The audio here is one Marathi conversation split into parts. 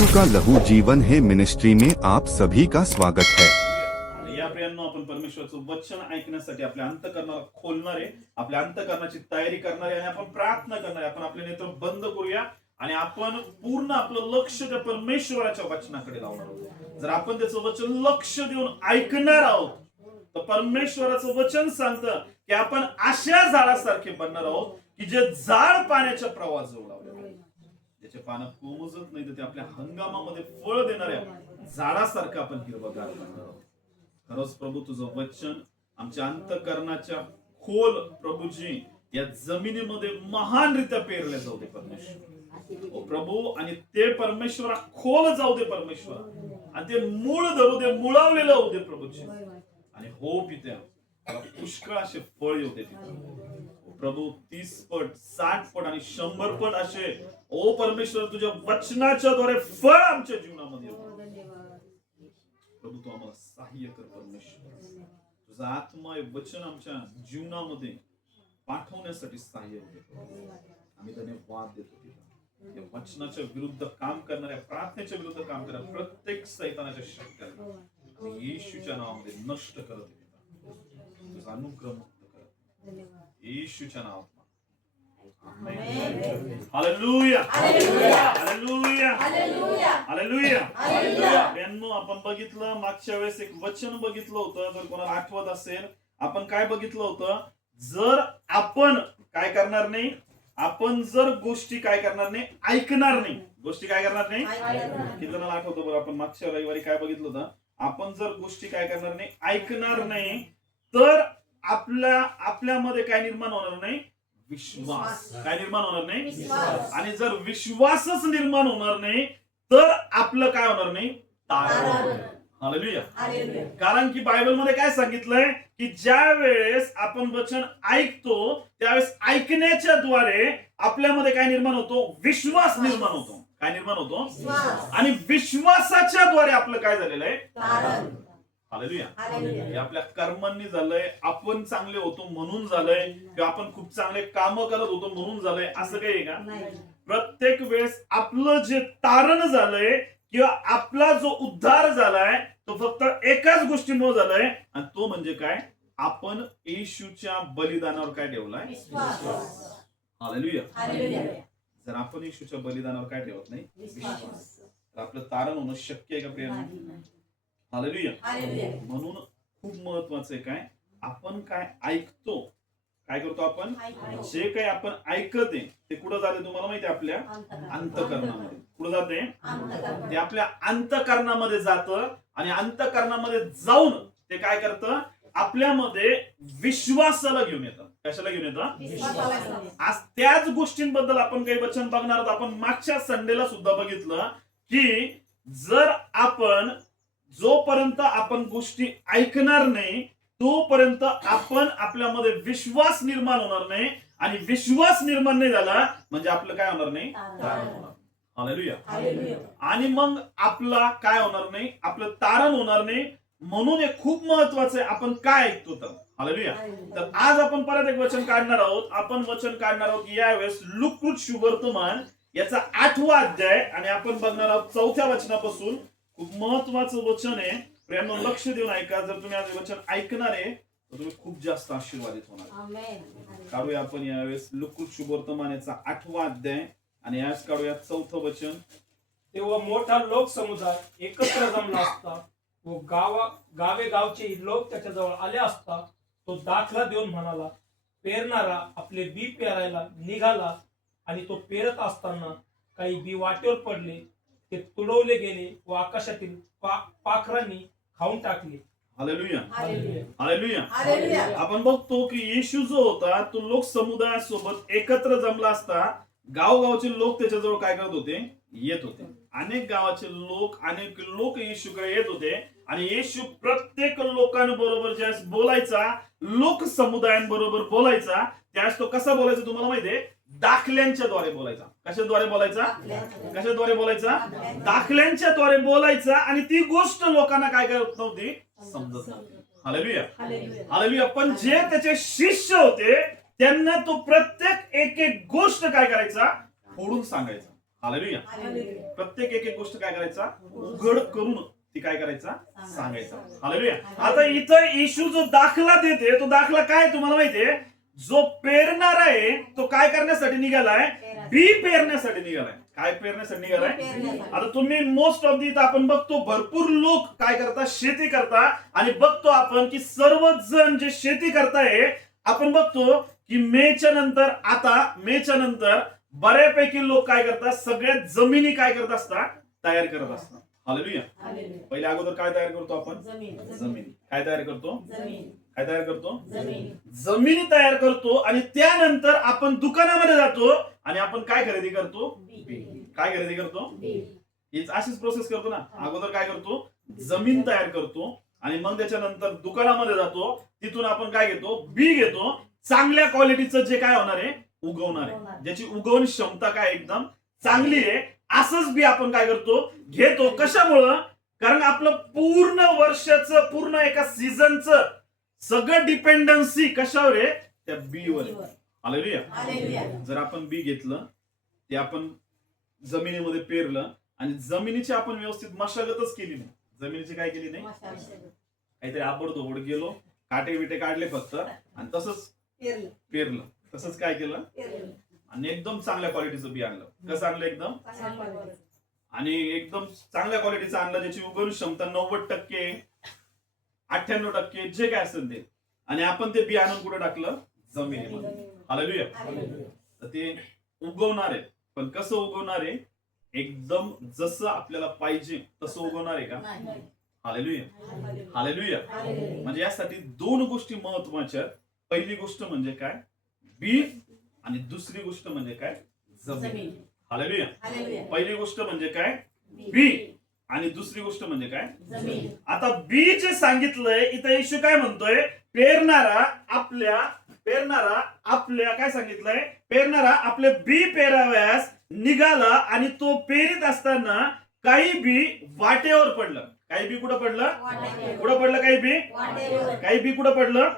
यीशु का लहू जीवन है मिनिस्ट्री में आप सभी का स्वागत है। या प्रियांनो, आपण परमेश्वराचं वचन ऐकण्यासाठी आपल्या अंतःकरणाला खोलणारे, आपल्या अंतःकरणाची तयारी करणारे आणि आपण प्रार्थना करणारे, आपण आपले नेत्र बंद करूया आणि आपण पूर्ण आपलं लक्ष त्या परमेश्वराच्या वचनाकडे लावणार आहोत. जर आपण त्याचं वचन लक्ष देऊन ऐकणार आहोत तर परमेश्वराचं वचन सांगतं की आपण अशा झाडासारखे बनणार आहोत की जे झाड पाण्याच्या प्रवाहाजवळ लावले, त्याचे पानं कोमजत नाही तर ते आपल्या हंगामामध्ये फळ देणाऱ्या झाडासारखं आपण हिरवगार बनणार आहोत. खरंच प्रभू, तुझं वचन आमच्या अंतःकरणाच्या खोल प्रभूजी या जमिनीमध्ये महानरित्या पेरले जाऊ दे परमेश्वर. ओ प्रभू, आणि ते परमेश्वरा खोल जाऊ दे परमेश्वर, आणि ते मूळ धरू दे, मुळावलेलं होऊ दे प्रभूजी. आणि हो पित्या, पुष्कळ असे फळ येऊ दे प्रभू. 30 पट, 60 पट आणि 100 पट असे ओ परमेश्वर तुझ्या वचनाच्या द्वारे फळ आमच्या जीवनामध्ये येऊ. प्रभू, तू आम्हाला सहाय्य कर परमेश्वर. तुझा आत्मा हे वचन आमच्या जीवनामध्ये पाठवण्यासाठी सहाय्य होते. आम्ही धन्यवाद देतो या वचनाच्या विरुद्ध काम करणाऱ्या, प्रार्थनेच्या विरुद्ध काम करणाऱ्या प्रत्येक सैतानाच्या शक्त्या येशूच्या नावामध्ये नष्ट करत येतात. तुझा अनुग्रह मुक्त कर येशूच्या नावात. Hallelujah, hallelujah, hallelujah. आपण बघितलं मागच्या वेळेस एक वचन बघितलं होतं, जर कोणाला आठवत असेल, आपण काय बघितलं होतं? जर आपण काय करणार नाही, आपण जर गोष्टी काय करणार नाही, ऐकणार नाही, गोष्टी काय करणार नाही. किती जणांना आठवतं बरं? आपण मागच्या रविवारी काय बघितलं होतं? आपण जर गोष्टी काय करणार नाही, ऐकणार नाही, तर आपल्यामध्ये काय निर्माण होणार नाही? विश्वास. काय निर्माण होणार नाही? आणि जर विश्वासच निर्माण होणार नाही तर आपलं काय होणार नाही? तारण. हालेलुया. कारण की बायबलमध्ये काय सांगितलंय की ज्या वेळेस आपण वचन ऐकतो त्यावेळेस ऐकण्याच्या द्वारे आपल्यामध्ये काय निर्माण होतो? विश्वास निर्माण होतो. काय निर्माण होतो? आणि विश्वासाच्या द्वारे आपलं काय झालेलं आहे? तारण. हालेलुया. हे आपल्या कर्मांनी झालंय, आपण चांगले होतो म्हणून झालंय, किंवा आपण खूप चांगले काम करत होतो म्हणून झालंय, असं काही आहे का? प्रत्येक वेळेस आपलं जे तारण झालंय किंवा आपला जो उद्धार झालाय तो फक्त एकाच गोष्टीमुळे झालाय, आणि तो म्हणजे काय? आपण येशूच्या बलिदानावर काय ठेवलाय? हालेलुया. जर आपण येशूच्या बलिदानावर काय ठेवत नाही, विश्वास, तर आपलं तारण होणं शक्य आहे का प्रियांनो? हालेलुया. म्हणून खूप महत्वाचं आहे काय? आपण काय ऐकतो, काय करतो आपण? जे काही आपण ऐकते ते कुठं जाते तुम्हाला माहिती आहे? आपल्या अंतःकरणामध्ये. कुठं जाते? ते आपल्या अंतःकरणामध्ये जातं, आणि अंतःकरणामध्ये जाऊन ते काय करतं? आपल्यामध्ये विश्वासाला घेऊन येतं. कशाला घेऊन येतं? आज त्याच गोष्टींबद्दल आपण काही वचन बघणार आहोत. आपण मागच्या संडेला सुद्धा बघितलं की जर आपण जोपर्यंत आपण गोष्टी ऐकणार नाही तोपर्यंत आपण आपल्यामध्ये विश्वास निर्माण होणार नाही, आणि विश्वास निर्माण नाही झाला म्हणजे आपलं काय होणार नाही? तारण होणार. हालेलुया. आणि मग आपला काय होणार नाही? आपलं तारण होणार नाही. म्हणून हे खूप महत्वाचं आहे आपण काय ऐकतो तर. हालेलुया. तर आज आपण परत एक वचन काढणार आहोत. आपण वचन काढणार आहोत यावेळेस लूका सुवर्तमान याचा 8वा अध्याय, आणि आपण बघणार आहोत 4थ्या वचनापासून. खूप महत्वाचं वचन आहे प्रियांनो, लक्ष देऊन ऐका. जर तुम्ही आज वचन ऐकणार आहे तर तुम्ही खूप जास्त आशीर्वादित होणार. काढूया आपण यावेळेस लूका सुवर्तमान याचा 8वा अध्याय, आणि यावेळेस काढूया 4थं वचन. तेव्हा मोठा लोकसमुदाय एकत्र जमला असता व गावे गावचे लोक त्याच्याजवळ आले असता तो दाखला देऊन म्हणाला, पेरणारा आपले बी पेरायला निघाला, आणि तो पेरत असताना काही बी वाटेवर पडले, ते तुडवले गेले व आकाशातील पाखरांनी खाऊन टाकले. Hallelujah, hallelujah. आपण बघतो की येशू जो होता तो लोक समुदायासोबत एकत्र जमला असता. गावगावचे लोक त्याच्याजवळ काय करत होते? येत होते. अनेक गावाचे अनेक लोक येशूकडे येत होते, आणि येशू प्रत्येक लोकांबरोबर ज्यावेळेस बोलायचा, लोक समुदायांबरोबर बोलायचा, त्यावेळेस तो कसा बोलायचा तुम्हाला माहितीये? दाखल्यांच्या द्वारे बोलायचा. कशाद्वारे बोलायचा? कशाद्वारे बोलायचा? दाखल्यांच्या द्वारे बोलायचा, आणि ती गोष्ट लोकांना काय करत नव्हती? समजत नव्हती. Hallelujah, hallelujah. पण जे त्याचे शिष्य होते त्यांना तो प्रत्येक एक एक गोष्ट काय करायचा? फोडून सांगायचा. हालेलुया. प्रत्येक एक एक गोष्ट काय करायचा, उघड करून ती काय करायचा, सांगायचा. हालेलुया. आता इथं येशू जो दाखला देते, तो दाखला काय तुम्हाला माहितीये, जो पेरणार आहे तो काय करण्यासाठी निघालाय, बी पेरण्यासाठी निघालाय. काय पेरण्यासाठी निघालाय. आता तुम्ही मोस्ट ऑफ दी आपण बघतो भरपूर लोक काय करतात, शेती करतात. आणि बघतो आपण की सर्वजण जे शेती करताय, आपण बघतो की मेच्या नंतर बऱ्यापैकी लोक काय करतात, सगळ्या जमिनी काय करत असतात, तयार करत असतात. हालेलुया. पहिले अगोदर काय तयार करतो आपण, जमीन. काय तयार करतो, जमिनी तयार करतो. आणि त्यानंतर आपण दुकानामध्ये जातो आणि आपण काय खरेदी करतो, काय खरेदी करतो, हीच अशीच प्रोसेस करतो ना. अगोदर काय करतो, जमीन तयार करतो आणि मग त्याच्यानंतर दुकानामध्ये जातो. तिथून आपण काय घेतो, बी घेतो. चांगल्या क्वालिटीचं जे काय होणार आहे, उगवणार आहे, ज्याची उगवण क्षमता काय एकदम चांगली आहे, असंच बी आपण काय करतो, घेतो. कशामुळं, कारण आपलं पूर्ण वर्षाचं, पूर्ण एका सीझनचं सगळं डिपेंडन्सी कशावर आहे, त्या बीवर आहे. हालेलुया. जर आपण बी घेतलं, ते आपण जमिनीमध्ये पेरलं आणि जमिनीची आपण व्यवस्थित मशागतच केली नाही, जमिनीची काय केली नाही, काहीतरी आबडधोबड गेलो, काटे बिटे काढले फक्त आणि तसंच पेरलं. तसंच काय केलं आणि एकदम चांगल्या क्वालिटीचं बी आणलं. कसं आणलं, एकदम आणि एकदम चांगल्या क्वालिटीचं आणलं, ज्याची उगवण क्षमता 90%, 98% जे काय असेल ते. आणि आपण ते बी आणून कुठे टाकलं, जमिनीमध्ये. हालेलुया. तर ते उगवणार आहे, पण कसं उगवणार आहे, एकदम जसं आपल्याला पाहिजे तसं उगवणार आहे का. हालेलुया. म्हणजे यासाठी दोन गोष्टी महत्वाच्या. पहिली गोष्ट म्हणजे काय, बी. आणि दुसरी गोष्ट म्हणजे काय, जमीन. हालेलुया. पहिली गोष्ट म्हणजे काय, बी. आणि दुसरी गोष्ट म्हणजे काय, जमीन. आता बी जे सांगितलंय इथं येशू काय म्हणतोय, पेरणारा आपल्या काय सांगितलंय, पेरणारा आपले बी पेराव्यास निघाला आणि तो पेरीत असताना काही बी वाटेवर पडलं. काही बी कुठं पडलं, काही बी कुठं पडलं,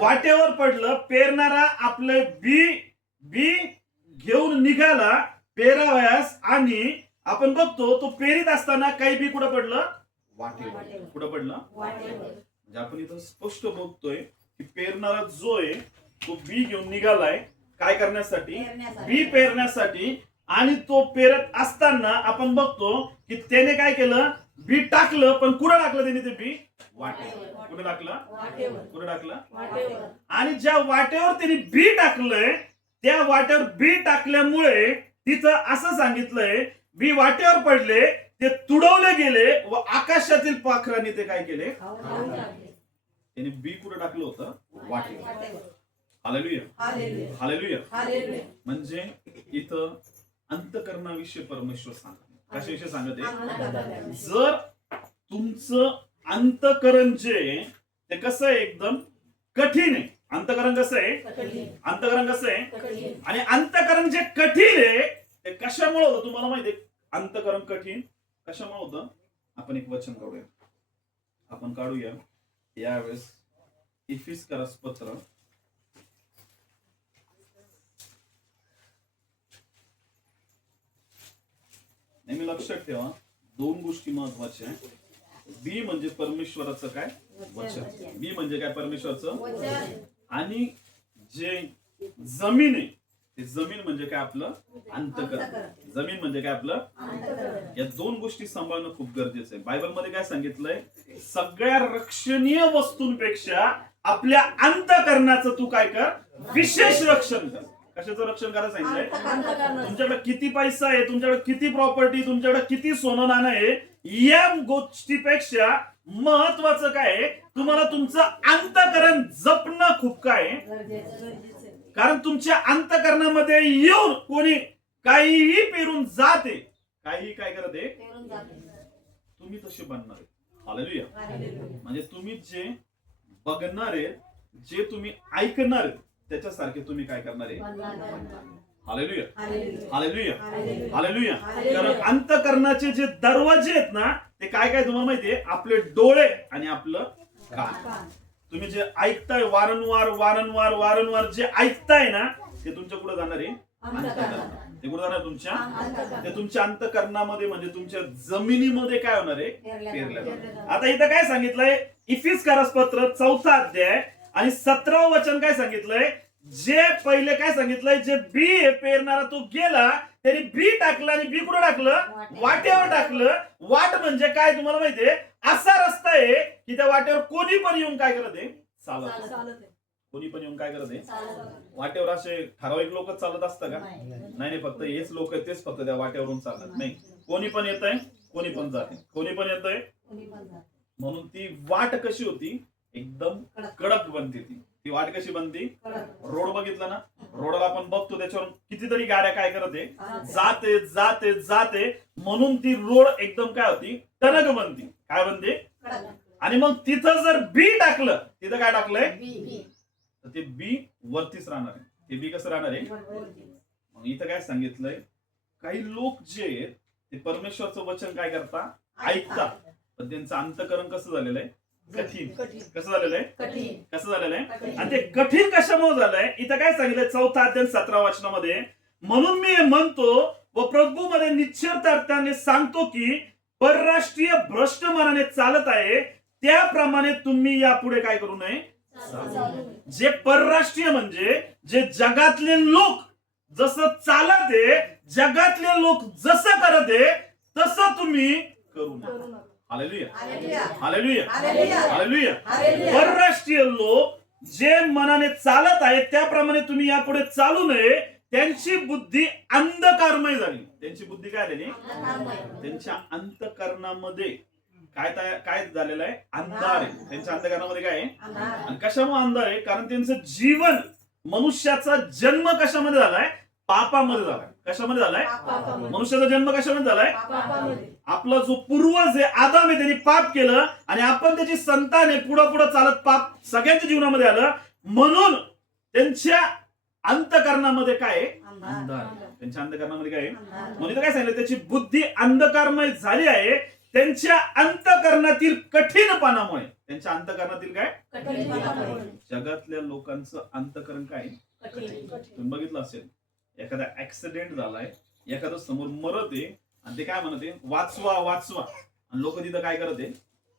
वाटेवर पडलं. पेरणारा आपले बी घेऊन निघाला पेराव्यास आणि आपण बघतो तो पेरीत असताना काही बी कुठं पडलं, वाटेवर. कुठं पडलं, म्हणजे आपण इथं स्पष्ट बघतोय की पेरणारा जो आहे तो बी घेऊन निघालाय काय करण्यासाठी, बी पेरण्यासाठी. आणि तो पेरत असताना आपण बघतो की त्याने काय केलं, बी टाकलं. पण कुठं टाकलं त्याने ते बी, वाटेवर. कुठं टाकलं, आणि ज्या वाटेवर त्याने बी टाकलंय त्या वाटेवर बी टाकल्यामुळे तिथं असं सांगितलंय, बी वाटेवर पडले, ते तुडवले गेले व आकाशातील पाखरांनी ते काय केले, त्याने बी कुठं टाकलं होतं, वाटेवर. हालेलुया. म्हणजे इथं अंतकरणाविषयी परमेश्वर सांगत. कशाविषयी सांगत आहे, जर तुमचं अंतकरण जे ते कसं आहे, एकदम कठीण आहे. अंतकरण कसं आहे, आणि अंतकरण जे कठीण आहे ते कशामुळे होतं तुम्हाला माहिती आहे. अंतकरण कठीण कशामुळे होतं, आपण एक वचन काढूया यावेळेस. इफिस्करस पत्र नेहमी लक्षात ठेवा, दोन गोष्टी महत्वाच्या आहेत. बी म्हणजे परमेश्वराचं काय, वचन. बी म्हणजे काय, परमेश्वराचं वचन. आणि जे जमीन आहे ते जमीन म्हणजे काय, आपलं अंतकरण. जमीन म्हणजे काय, आपलं. या दोन गोष्टी सांभाळणं खूप गरजेचं आहे. बायबलमध्ये काय सांगितलंय, सगळ्या रक्षणीय वस्तूंपेक्षा आपल्या अंतकरणाचं तू काय कर, विशेष रक्षण कर. कशाचं रक्षण करायला सांगितलंय, तुमच्याकडे किती पैसा आहे, तुमच्याकडे किती प्रॉपर्टी, तुमच्याकडे किती सोनं नाणं आहे, या गोष्टीपेक्षा महत्वाचं काय आहे, तुम्हाला तुमचं अंतकरण जपणं खूप काय आहे. कारण तुमच्या अंतकरणामध्ये येऊन कोणी काहीही पेरून जाते, काही काय करत आहे, तुम्ही तसे बनणार आहे. हालेलुया. म्हणजे तुम्ही जे बघणार आहे, जे तुम्ही ऐकणार आहे, त्याच्यासारखे तुम्ही काय करणार आहे. हालेलुया. कारण अंतकरणाचे जे दरवाजे आहेत ना, ते काय काय तुम्हाला माहितीये, आपले डोळे आणि आपलं कान. तुम्ही जे ऐकताय वारंवार जे ऐकताय ना, ते तुमच्या पुढे जाणार आहे ते कुठं जाणार तुमच्या? ते तुमच्या अंतःकरणामध्ये म्हणजे तुमच्या जमिनीमध्ये काय होणार आहे? पेरलं जाणार. आता इथं काय सांगितलंय? इफिसकारास पत्र 4 अध्याय आणि 17 वचन काय सांगितलंय? जे पहिले काय सांगितलंय? जे बी पेरणारा तो गेला, त्याने बी टाकलं आणि बी कुठं टाकलं? वाटेवर टाकलं. वाट म्हणजे काय तुम्हाला माहितीये? असा रस्ता आहे की त्या वाटेवर कोणी पण येऊन काय करत आहे? चालत. कोणी पण येऊन काय करत आहे? वाटेवर असे ठराविक लोक चालत असतं का? नाही, फक्त हेच लोक तेच फक्त त्या वाटेवरून चालत नाही. कोणी पण येत आहे, कोणी पण जाते, कोणी पण येत आहे. म्हणून ती वाट कशी होती? एकदम कडक बनते. ती वाट कशी बनते? रोड बघितला ना, रोडला आपण बघतो त्याच्यावर कितीतरी गाड्या काय करते? जाते जाते जाते. म्हणून ती रोड एकदम काय होती? टणक बनती. काय बनते? आणि मग तिथं जर बी टाकलं, तिथं काय टाकलंय? तर ते बी वरतीच राहणार आहे. ते बी कसं राहणार आहे? मग इथं काय सांगितलंय? काही लोक जे आहेत ते परमेश्वरचं वचन काय करतात? ऐकतात, पण त्यांचं अंतःकरण कसं झालेलं आहे? कठीण. कसं झालेलं आहे? कसं झालेलं आहे? आणि ते कठीण कशामुळे झालंय? इथं काय सांगितलंय? 4 अध्याय 17 वचनामध्ये, म्हणून मी म्हणतो व प्रभू मध्ये निश्चयताने सांगतो की परराष्ट्रीय भ्रष्ट मनाने चालत आहे, त्याप्रमाणे तुम्ही यापुढे काय करू नये? जे परराष्ट्रीय म्हणजे जे जगातले लोक जसं चालत आहे, जगातले लोक जसं करत आहे तसं तुम्ही करू नका. Hallelujah, hallelujah, hallelujah. परराष्ट्रीय लोक जे मनाने चालत आहेत त्याप्रमाणे तुम्ही यापुढे चालू नये. त्यांची बुद्धी अंधकारमय झाली. त्यांची बुद्धी काय झाली? त्यांच्या अंतःकरणामध्ये काय झालेलं आहे? अंधार आहे. त्यांच्या अंतःकरणामध्ये काय आहे? आणि कशामुळे अंधार आहे? कारण त्यांचं जीवन, मनुष्याचा जन्म कशामध्ये झालाय? पापामध्ये झालाय. कशामध्ये झालाय? मनुष्याचा जन्म कशामध्ये झालाय? आपला जो पूर्वज आहे आदम आहे, त्यांनी पाप केलं आणि आपण त्याची संतान आहे. पुढे पुढे चालत पाप सगळ्यांच्या जीवनामध्ये आलं. म्हणून त्यांच्या अंतःकरणामध्ये काय आहे? अंधार. त्यांच्या अंतःकरणामध्ये काय आहे? म्हणून काय सांगितलं? त्याची बुद्धी अंधकारमय झाली आहे. त्यांच्या अंतःकरणातील कठीणपणामुळे. त्यांच्या अंतःकरणातील काय? जगातल्या लोकांचं अंतःकरण काय? तुम्ही बघितलं असेल, एखादा ऍक्सिडेंट झालाय, एखादं समोर मरत आहे आणि ते काय म्हणते? वाचवा वाचवा. आणि लोक तिथं काय करत आहे?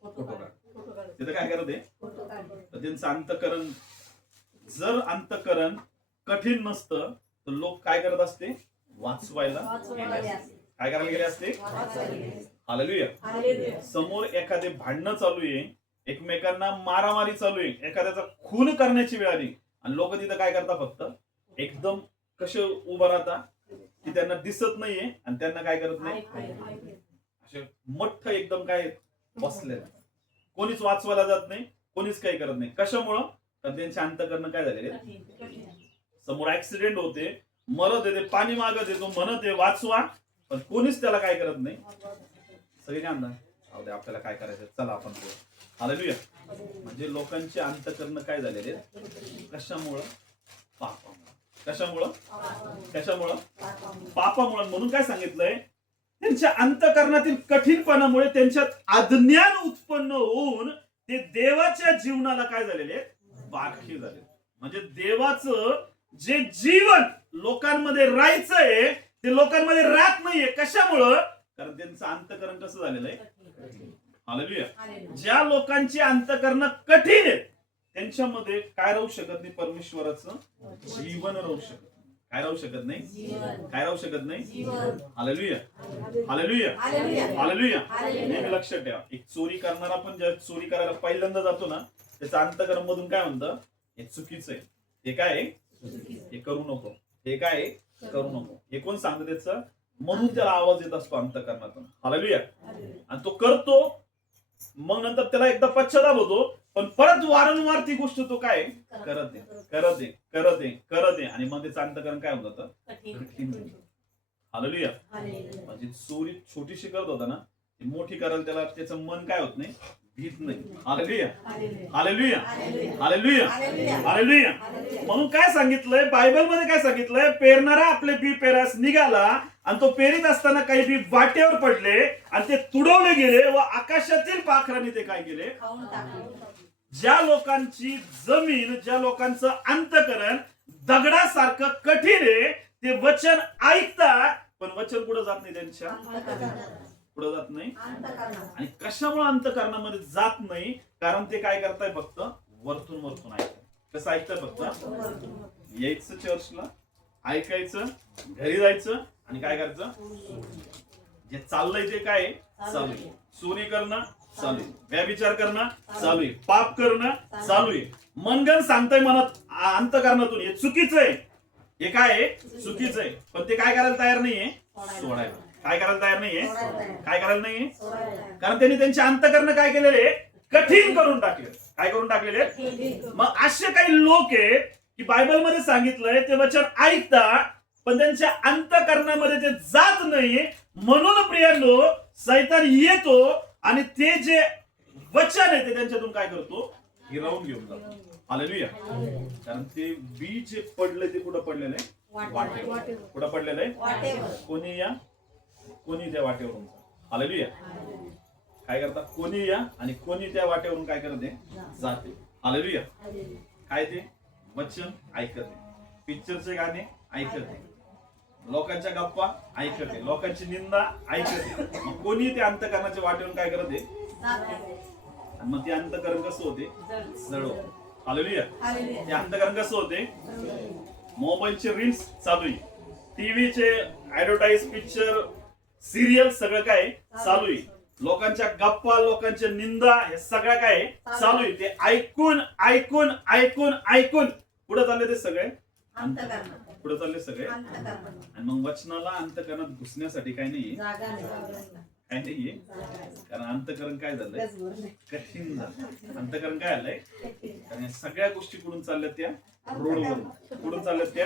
फोटो काढ. तिथं काय करत आहे? त्यांचं अंतःकरण, जर अंतःकरण कठीण नसतं तर लोक काय करत असते? वाचवायला काय करायला गेले असते? हालेलुया. समोर एखादे भांडणं चालू आहे, एकमेकांना मारामारी चालू आहे, एखाद्याचा खून करण्याची वेळ आली आणि लोक तिथं काय करतात? फक्त एकदम कसे उभं राहतात की त्यांना दिसत नाहीये आणि त्यांना काय करत नाही? असे मोठं एकदम काय बसलेलं. कोणीच वाचवायला जात नाही, कोणीच काही करत नाही. कशामुळं? तर त्यांचे अंतःकरण काय झालेले? समोर ऍक्सिडेंट होते, मरत येते, पाणी मागत येतो, म्हणत आहे वाचवा, पण कोणीच त्याला काय करत नाही. सगळे काय म्हणतात? आपल्याला काय करायचं, चला आपण करू. हालेलुया. म्हणजे लोकांचे अंतःकरण काय झालेले? कशामुळं? पापामुळं. कशामुळं? कशामुळं? पापामुळं. म्हणून काय सांगितलंय? त्यांच्या अंतःकरणातील कठीणपणामुळे त्यांच्यात अज्ञान उत्पन्न होऊन ते देवाच्या जीवनाला काय झालेले? बारखी झाले. म्हणजे देवाचं जे जीवन लोकांमध्ये राहायचंय ते लोकांमध्ये राहत नाहीये. कशामुळं? कारण त्यांचं अंतःकरण कसं झालेलं आहे? हालेलुया. ज्या लोकांची अंतःकरण कठीण आहेत त्यांच्यामध्ये काय राहू शकत नाही? परमेश्वराचं जीवन राहू शकत नाही. काय राहू शकत नाही? काय राहू शकत नाही? Hallelujah, hallelujah, hallelujah. नेहमी लक्षात ठेवा, एक चोरी करणारा पण ज्या चोरी करायला पहिल्यांदा जातो ना, त्याचं अंतःकरण मधून काय म्हणतं? हे चुकीचं आहे, हे काय आहे? हे करू नको, हे काय आहे? करू नको. हे कोण सांगतं? त्याचं म्हणून त्याला आवाज येत असतो अंतःकरणातून. हालेलुया. आणि तो करतो, मग नंतर त्याला एकदा पश्चाताप होतो, पण परत वारंवार ती गोष्ट तो काय करत आहे, करत आहे, करत आहे, करत आहे. आणि मग त्याचं अंतःकरण काय होत जातं? हालेलुया. म्हणजे चोरी छोटीशी करत होता ना, ती मोठी करायला त्याला त्याचं मन काय होत नाही? भीत नाही. Hallelujah, hallelujah, hallelujah, hallelujah. म्हणून काय सांगितलंय बायबल मध्ये? काय सांगितलंय? पेरणारा आपले बी पेरास निघाला आणि तो पेरीत असताना काही बी वाटेवर पडले आणि ते तुडवले गेले व आकाशातील पाखरांनी ते काय केले? ज्या लोकांची जमीन, ज्या लोकांचं अंतःकरण दगडासारखं कठीण आहे, ते वचन ऐकतात पण वचन कुठं जात नाही त्यांच्या, कुठं जात नाही. आणि कशामुळे अंतःकरणामध्ये जात नाही? कारण ते काय करताय, फक्त वरतून वरतून ऐकतात. कसं ऐकताय? फक्त यायचं चर्चला, ऐकायचं, घरी जायचं आणि काय करायचं, जे चाललंय ते काय चालू आहे. सोने करणं चालू आहे, व्यभिचार करणं चालू आहे, पाप करणं चालू आहे. मनगण सांगताय मनात, अंतःकरणातून हे चुकीचं आहे, हे काय आहे, चुकीचं आहे. पण ते काय करायला तयार नाहीये, सोडायला. काय करायला तयार नाहीये, काय करायला नाहीये, कारण त्यांनी त्यांचे अंतःकरण काय केलेले, कठीण करून टाकले. काय करून टाकलेले? मग असे काही लोक आहेत की बायबलमध्ये सांगितलंय ते वचन ऐकतात पण त्यांच्या अंतःकरणामध्ये ते जात नाही. म्हणून प्रियांनो, सैतान येतो आणि ते जे वचन आहे ते त्यांच्यातून काय करतो, हिरावून घेऊन जातो. हालेलुया. कारण ते बी जे पडले ते कुठं पडलेलं आहे, वाटेवर. कुठं पडलेलं आहे, कोणी या कोणी त्या वाटेवरून. हालेलुया. काय करतात, कोणी या आणि कोणी त्या वाटेवरून काय करते, जाते. हालेलुया. काय ते वचन ऐकते, पिक्चरचे गाणे ऐकते, लोकांच्या गप्पा ऐकते, लोकांची निंदा ऐकते. मग कोणी ते अंतःकरणाच्या वाटेवरून काय करते, मग ते अंतःकरण कसं होते, जड होते. हालेलुया. ते अंतःकरण कसं होते, मोबाईलचे रील्स चालू आहे, टीव्हीचे ऍडव्हर्टाईज, पिक्चर, सिरियल सगळं काय चालू आहे, लोकांच्या गप्पा, लोकांच्या निंदा, हे सगळं काय चालू आहे. ते ऐकून ऐकून ऐकून ऐकून पुढे चालले ते सगळे पुढे चालले सगळे. आणि मग वचनाला अंतःकरणात घुसण्यासाठी काय नाहीये, काय नाहीये. कारण अंतःकरण काय झालंय, कठीण झालं. अंतःकरण काय आलंय, कारण सगळ्या गोष्टी कुठून चालल्या, त्या रोडवर. कुठून चालल्यात त्या,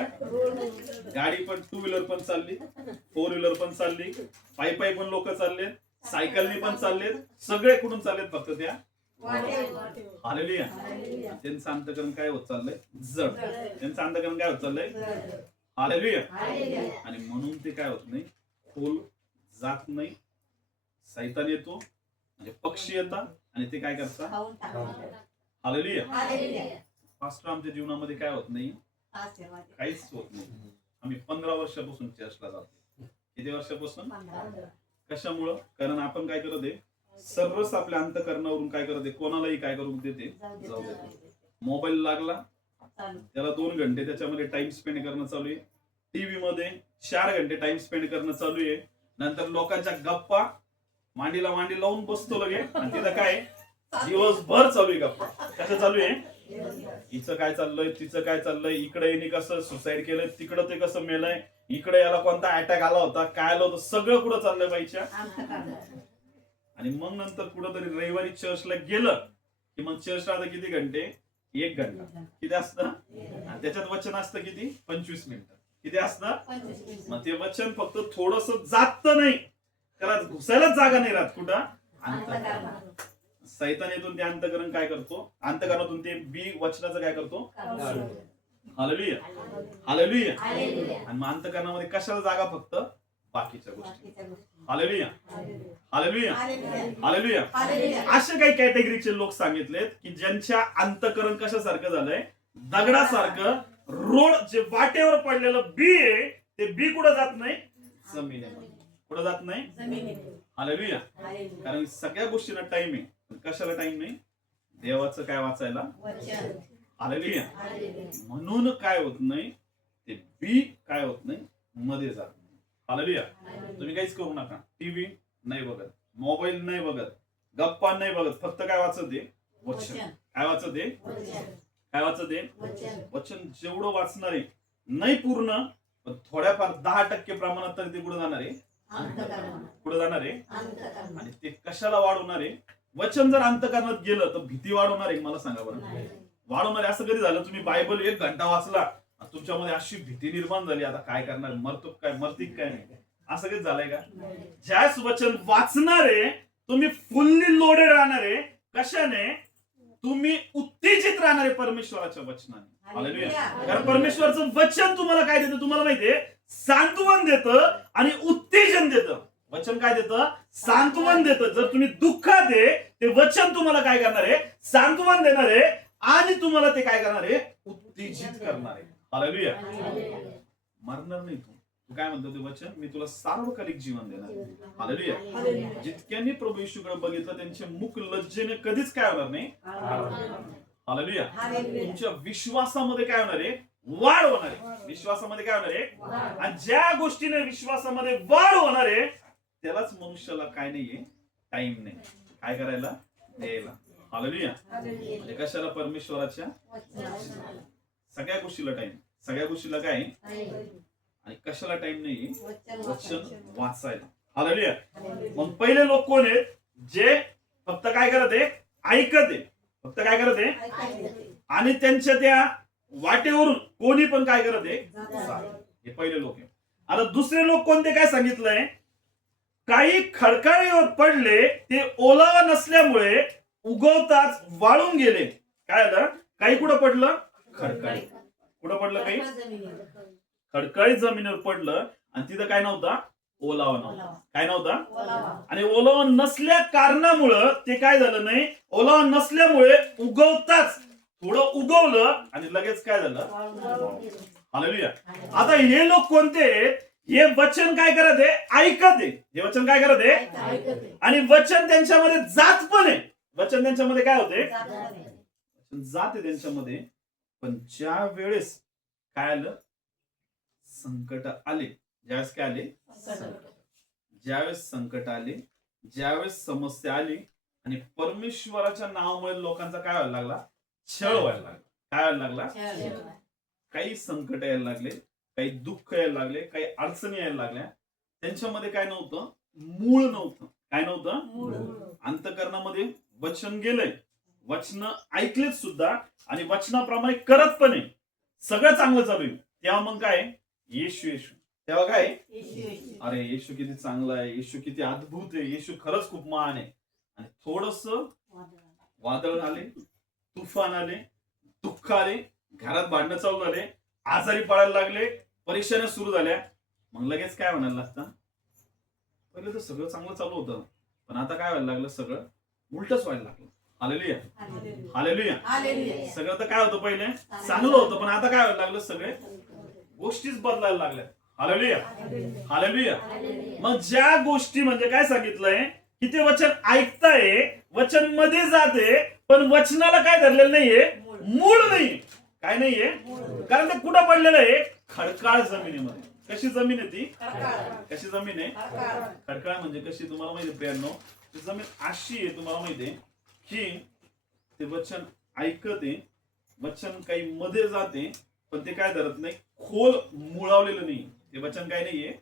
गाडी पण, टू व्हीलर पण चालली, फोर व्हीलर पण चालली, पायी पायी पण लोक चाललेत, सायकलने पण चाललेत, सगळे कुठून चाललेत, फक्त त्या. हालेलुया. त्यांचं अंतःकरण काय होत चाललंय, जड. त्यांचं अंतःकरण काय होत चाललंय, हालेलुया. आणि म्हणून ते काय होत नाही, खोल जात नाही. सैतान येतो म्हणजे पक्षी येतात आणि ते काय करतात, हालेलुया. पास्टर आमच्या जीवनामध्ये काय होत नाही, काहीच होत नाही. आम्ही 15 वर्षापासून चर्चला जातो. किती वर्षापासून? कशामुळं? कारण आपण काय करत आहे, सर्वच आपल्या अंतःकरणावरून काय करत आहे, कोणालाही काय करू देते, जाऊ देते. मोबाईल लागला त्याला 2 घंटे त्याच्यामध्ये टाइम स्पेंड करणं चालू आहे, टीव्ही मध्ये 4 घंटे टाइम स्पेंड करणं चालू आहे, नंतर लोकांच्या गप्पा, मांडीला मांडी लावून बसतो लगे आणि तिथं काय दिवसभर चालू आहे गप्पा. कसं चालू आहे, हिचं काय चाललंय, तिचं काय चाललंय, इकडे यांनी कसं सुसाईड केलंय, तिकडं ते कसं मेलंय, इकडे याला कोणता अटॅक आला होता, काय आलं होतं, सगळं कुठं चाललंय बाईच्या. आणि मग नंतर कुठंतरी रविवारी चर्चला गेलं की मग चर्चला आता किती घंटे, 1 घंटा. किती असतं, त्याच्यात वचन असतं किती, 25 मिनिटं. किती असतं, मग ते वचन फक्त थोडस जात नाही, त्याला घुसायलाच जागा नाही राहत. कुठं, अंतःकरणात. सैतान येथून ते अंतःकरण काय करतो, अंतःकरणातून ते बी वचनाचं काय करतो, हालेलुया. हालेलुया. आणि मग अंतःकरणामध्ये कशाला जागा, फक्त बाकीच्या गोष्टी. हालेलुया. हालेलुया. हालेलुया. असे काही कॅटेगरीचे लोक सांगितलेत की ज्यांच्या अंतःकरण कशासारखं झालंय, दगडासारखं. रोड जे वाटेवर पडलेलं बी आहे ते बी कुठं जात नाही, जमिनीमध्ये. कुठं जात नाही, हालेलुया. कारण सगळ्या गोष्टींना टाइम आहे, कशाला टाइम नाही, देवाचं काय वाचायला, हालेलुया. म्हणून काय होत नाही, ते बी काय होत नाही, मध्ये जात नाही. हालेलुया. तुम्ही काहीच करू नका, टीव्ही नाही बघत, मोबाईल नाही बघत, गप्पा नाही बघत, फक्त काय वाचत आहे, वचन. काय वाचत आहे, काय वाचत आहे, वचन. जेवढं वाचणार आहे नाही पूर्ण पण थोड्याफार 10% प्रमाणात तरी ते कुठे जाणार आहे, कुठे जाणार आहे. आणि ते कशाला वाढवणार आहे, वचन जर अंतःकरणात गेलं तर भीती वाढवणार आहे. मला सांगा बरं, वाढवणार आहे. असं कधी झालं तुम्ही बायबल 1 घंटा वाचला तुमच्यामध्ये अशी भीती निर्माण झाली, आता काय करणार, मरतो काय, मरतीक काय नाही, असं कधी झालंय का? ज्यास वचन वाचणारे तुम्ही फुल्ली लोडेड राहणारे, कशाने, तुम्ही उत्तेजित राहणारे परमेश्वराच्या वचनाने. हालेलुया. कारण परमेश्वराचं वचन तुम्हाला काय देतं, तुम्हाला माहितीये, सांत्वन देतं आणि उत्तेजन देतं. वचन काय देतं, सांत्वन देतं. जर तुम्ही दुःखात आहे ते वचन तुम्हाला काय करणार आहे, सांत्वन देणार आहे आणि तुम्हाला ते काय करणार आहे, उत्तेजित करणार आहे. हालेलुया. मरणार नाही तू काय म्हणतो ते वचन, मी तुला सार्वकालिक जीवन देणार. हालेलुया. जितक्यांनी प्रभू येशूकडे बघितलं त्यांचे मुख लज्जेने कधीच काय होणार नाही. हालेलुया. तुमच्या विश्वासामध्ये काय होणार आहे, वाढ होणार आहे. विश्वासामध्ये काय होणार आहे, आणि ज्या गोष्टीने विश्वासामध्ये वाढ होणार आहे त्यालाच मनुष्याला काय नाहीये, टाइम नाही काय करायला, द्यायला. हालेलुया. म्हणजे कशाला, परमेश्वराच्या सगळ्या गोष्टीला टाइम, सगळ्या गोष्टीला काय, आणि कशाला टाइम नाही, वचन वाचायला. हालेलुया. मग पहिले लोक कोण आहेत, जे फक्त काय करत आहे, ऐकत आहे, फक्त काय करत आहे, आणि त्यांच्या त्या वाटेवरून कोणी पण काय करत आहे, हे पहिले लोक आहे. आता दुसरे लोक कोणते, काय सांगितलंय, काही खडकाळीवर पडले ते ओलावा नसल्यामुळे उगवताच वाळून गेले. काय आलं, काही कुठं पडलं, खडकाळी. कुठं पडलं, काही खडकाळी जमिनीवर पडलं आणि तिथं काय नव्हता, ओलावा नव्हता. काय नव्हता, आणि ओलावा नसल्या कारणामुळं ते काय झालं नाही, ओलावा नसल्यामुळे उगवताच थोडं उगवलं आणि लगेच काय झालं. हालेलुया. आता हे लोक कोणते आहेत, हे वचन काय करत आहे, ऐकत आहे. हे वचन काय करत आहे, आणि वचन त्यांच्यामध्ये जात पण आहे. वचन त्यांच्यामध्ये काय होते, जाते त्यांच्यामध्ये. पण ज्या वेळेस काय आलं, संकट आले, ज्यावेळेस काय आले, ज्यावेळेस संकट आले, ज्यावेळेस समस्या आली आणि परमेश्वराच्या नावामुळे लोकांचा काय व्हायला लागला, छळ व्हायला लागला. काय व्हायला लागला, काही संकट यायला लागले, काही दुःख यायला लागले, काही अडचणी यायला लागल्या. त्यांच्यामध्ये काय नव्हतं, मूळ नव्हतं. काय नव्हतं, अंतःकरणामध्ये वचन गेलंय, वचन ऐकलेत सुद्धा आणि वचनाप्रमाणे करत पण आहे, सगळं चांगलं चालू आहे. तेव्हा मग काय, येशू येशू, तेव्हा काय, अरे येशू किती चांगला आहे, येशू किती अद्भुत आहे, येशू खरंच खूप महान आहे. आणि थोडस वादळ आले, तुफान आले, दुःख आले, घरात भांडणं चालू झाले, आजारी पडायला लागले, परीक्षाने सुरू झाल्या, मग लगेच काय म्हणायला लागतं, पहिले तर सगळं चांगलं चालू होतं पण आता काय व्हायला लागलं, सगळं उलटच व्हायला लागलं. हालेलुया. हालेलुया. सगळं तर काय होतं, पहिले चांगलं होतं पण आता काय व्हायला लागलं, सगळे गोष्टीच बदलायला लागल्या. हालेलुया. हालेलुया. मग ज्या गोष्टी म्हणजे काय सांगितलंय की ते वचन ऐकताय, वचन मध्ये जाते, पण वचनाला काय धरलेलं नाहीये, मूळ नाही. काय नाहीये, कारण ते कुठं पडलेलं आहे, खडकाळ जमिनीमध्ये. कशी जमीन आहे ती, कशी जमीन आहे, खडकाळ म्हणजे कशी, तुम्हाला माहिती आहे प्रियांनो, ती जमीन अशी आहे, तुम्हाला माहिती आहे की ते वचन ऐकते, वचन काही मध्ये जाते पण ते काय धरत नाही, खोल मुळावलेलं नाही. ते वचन काय नाहीये,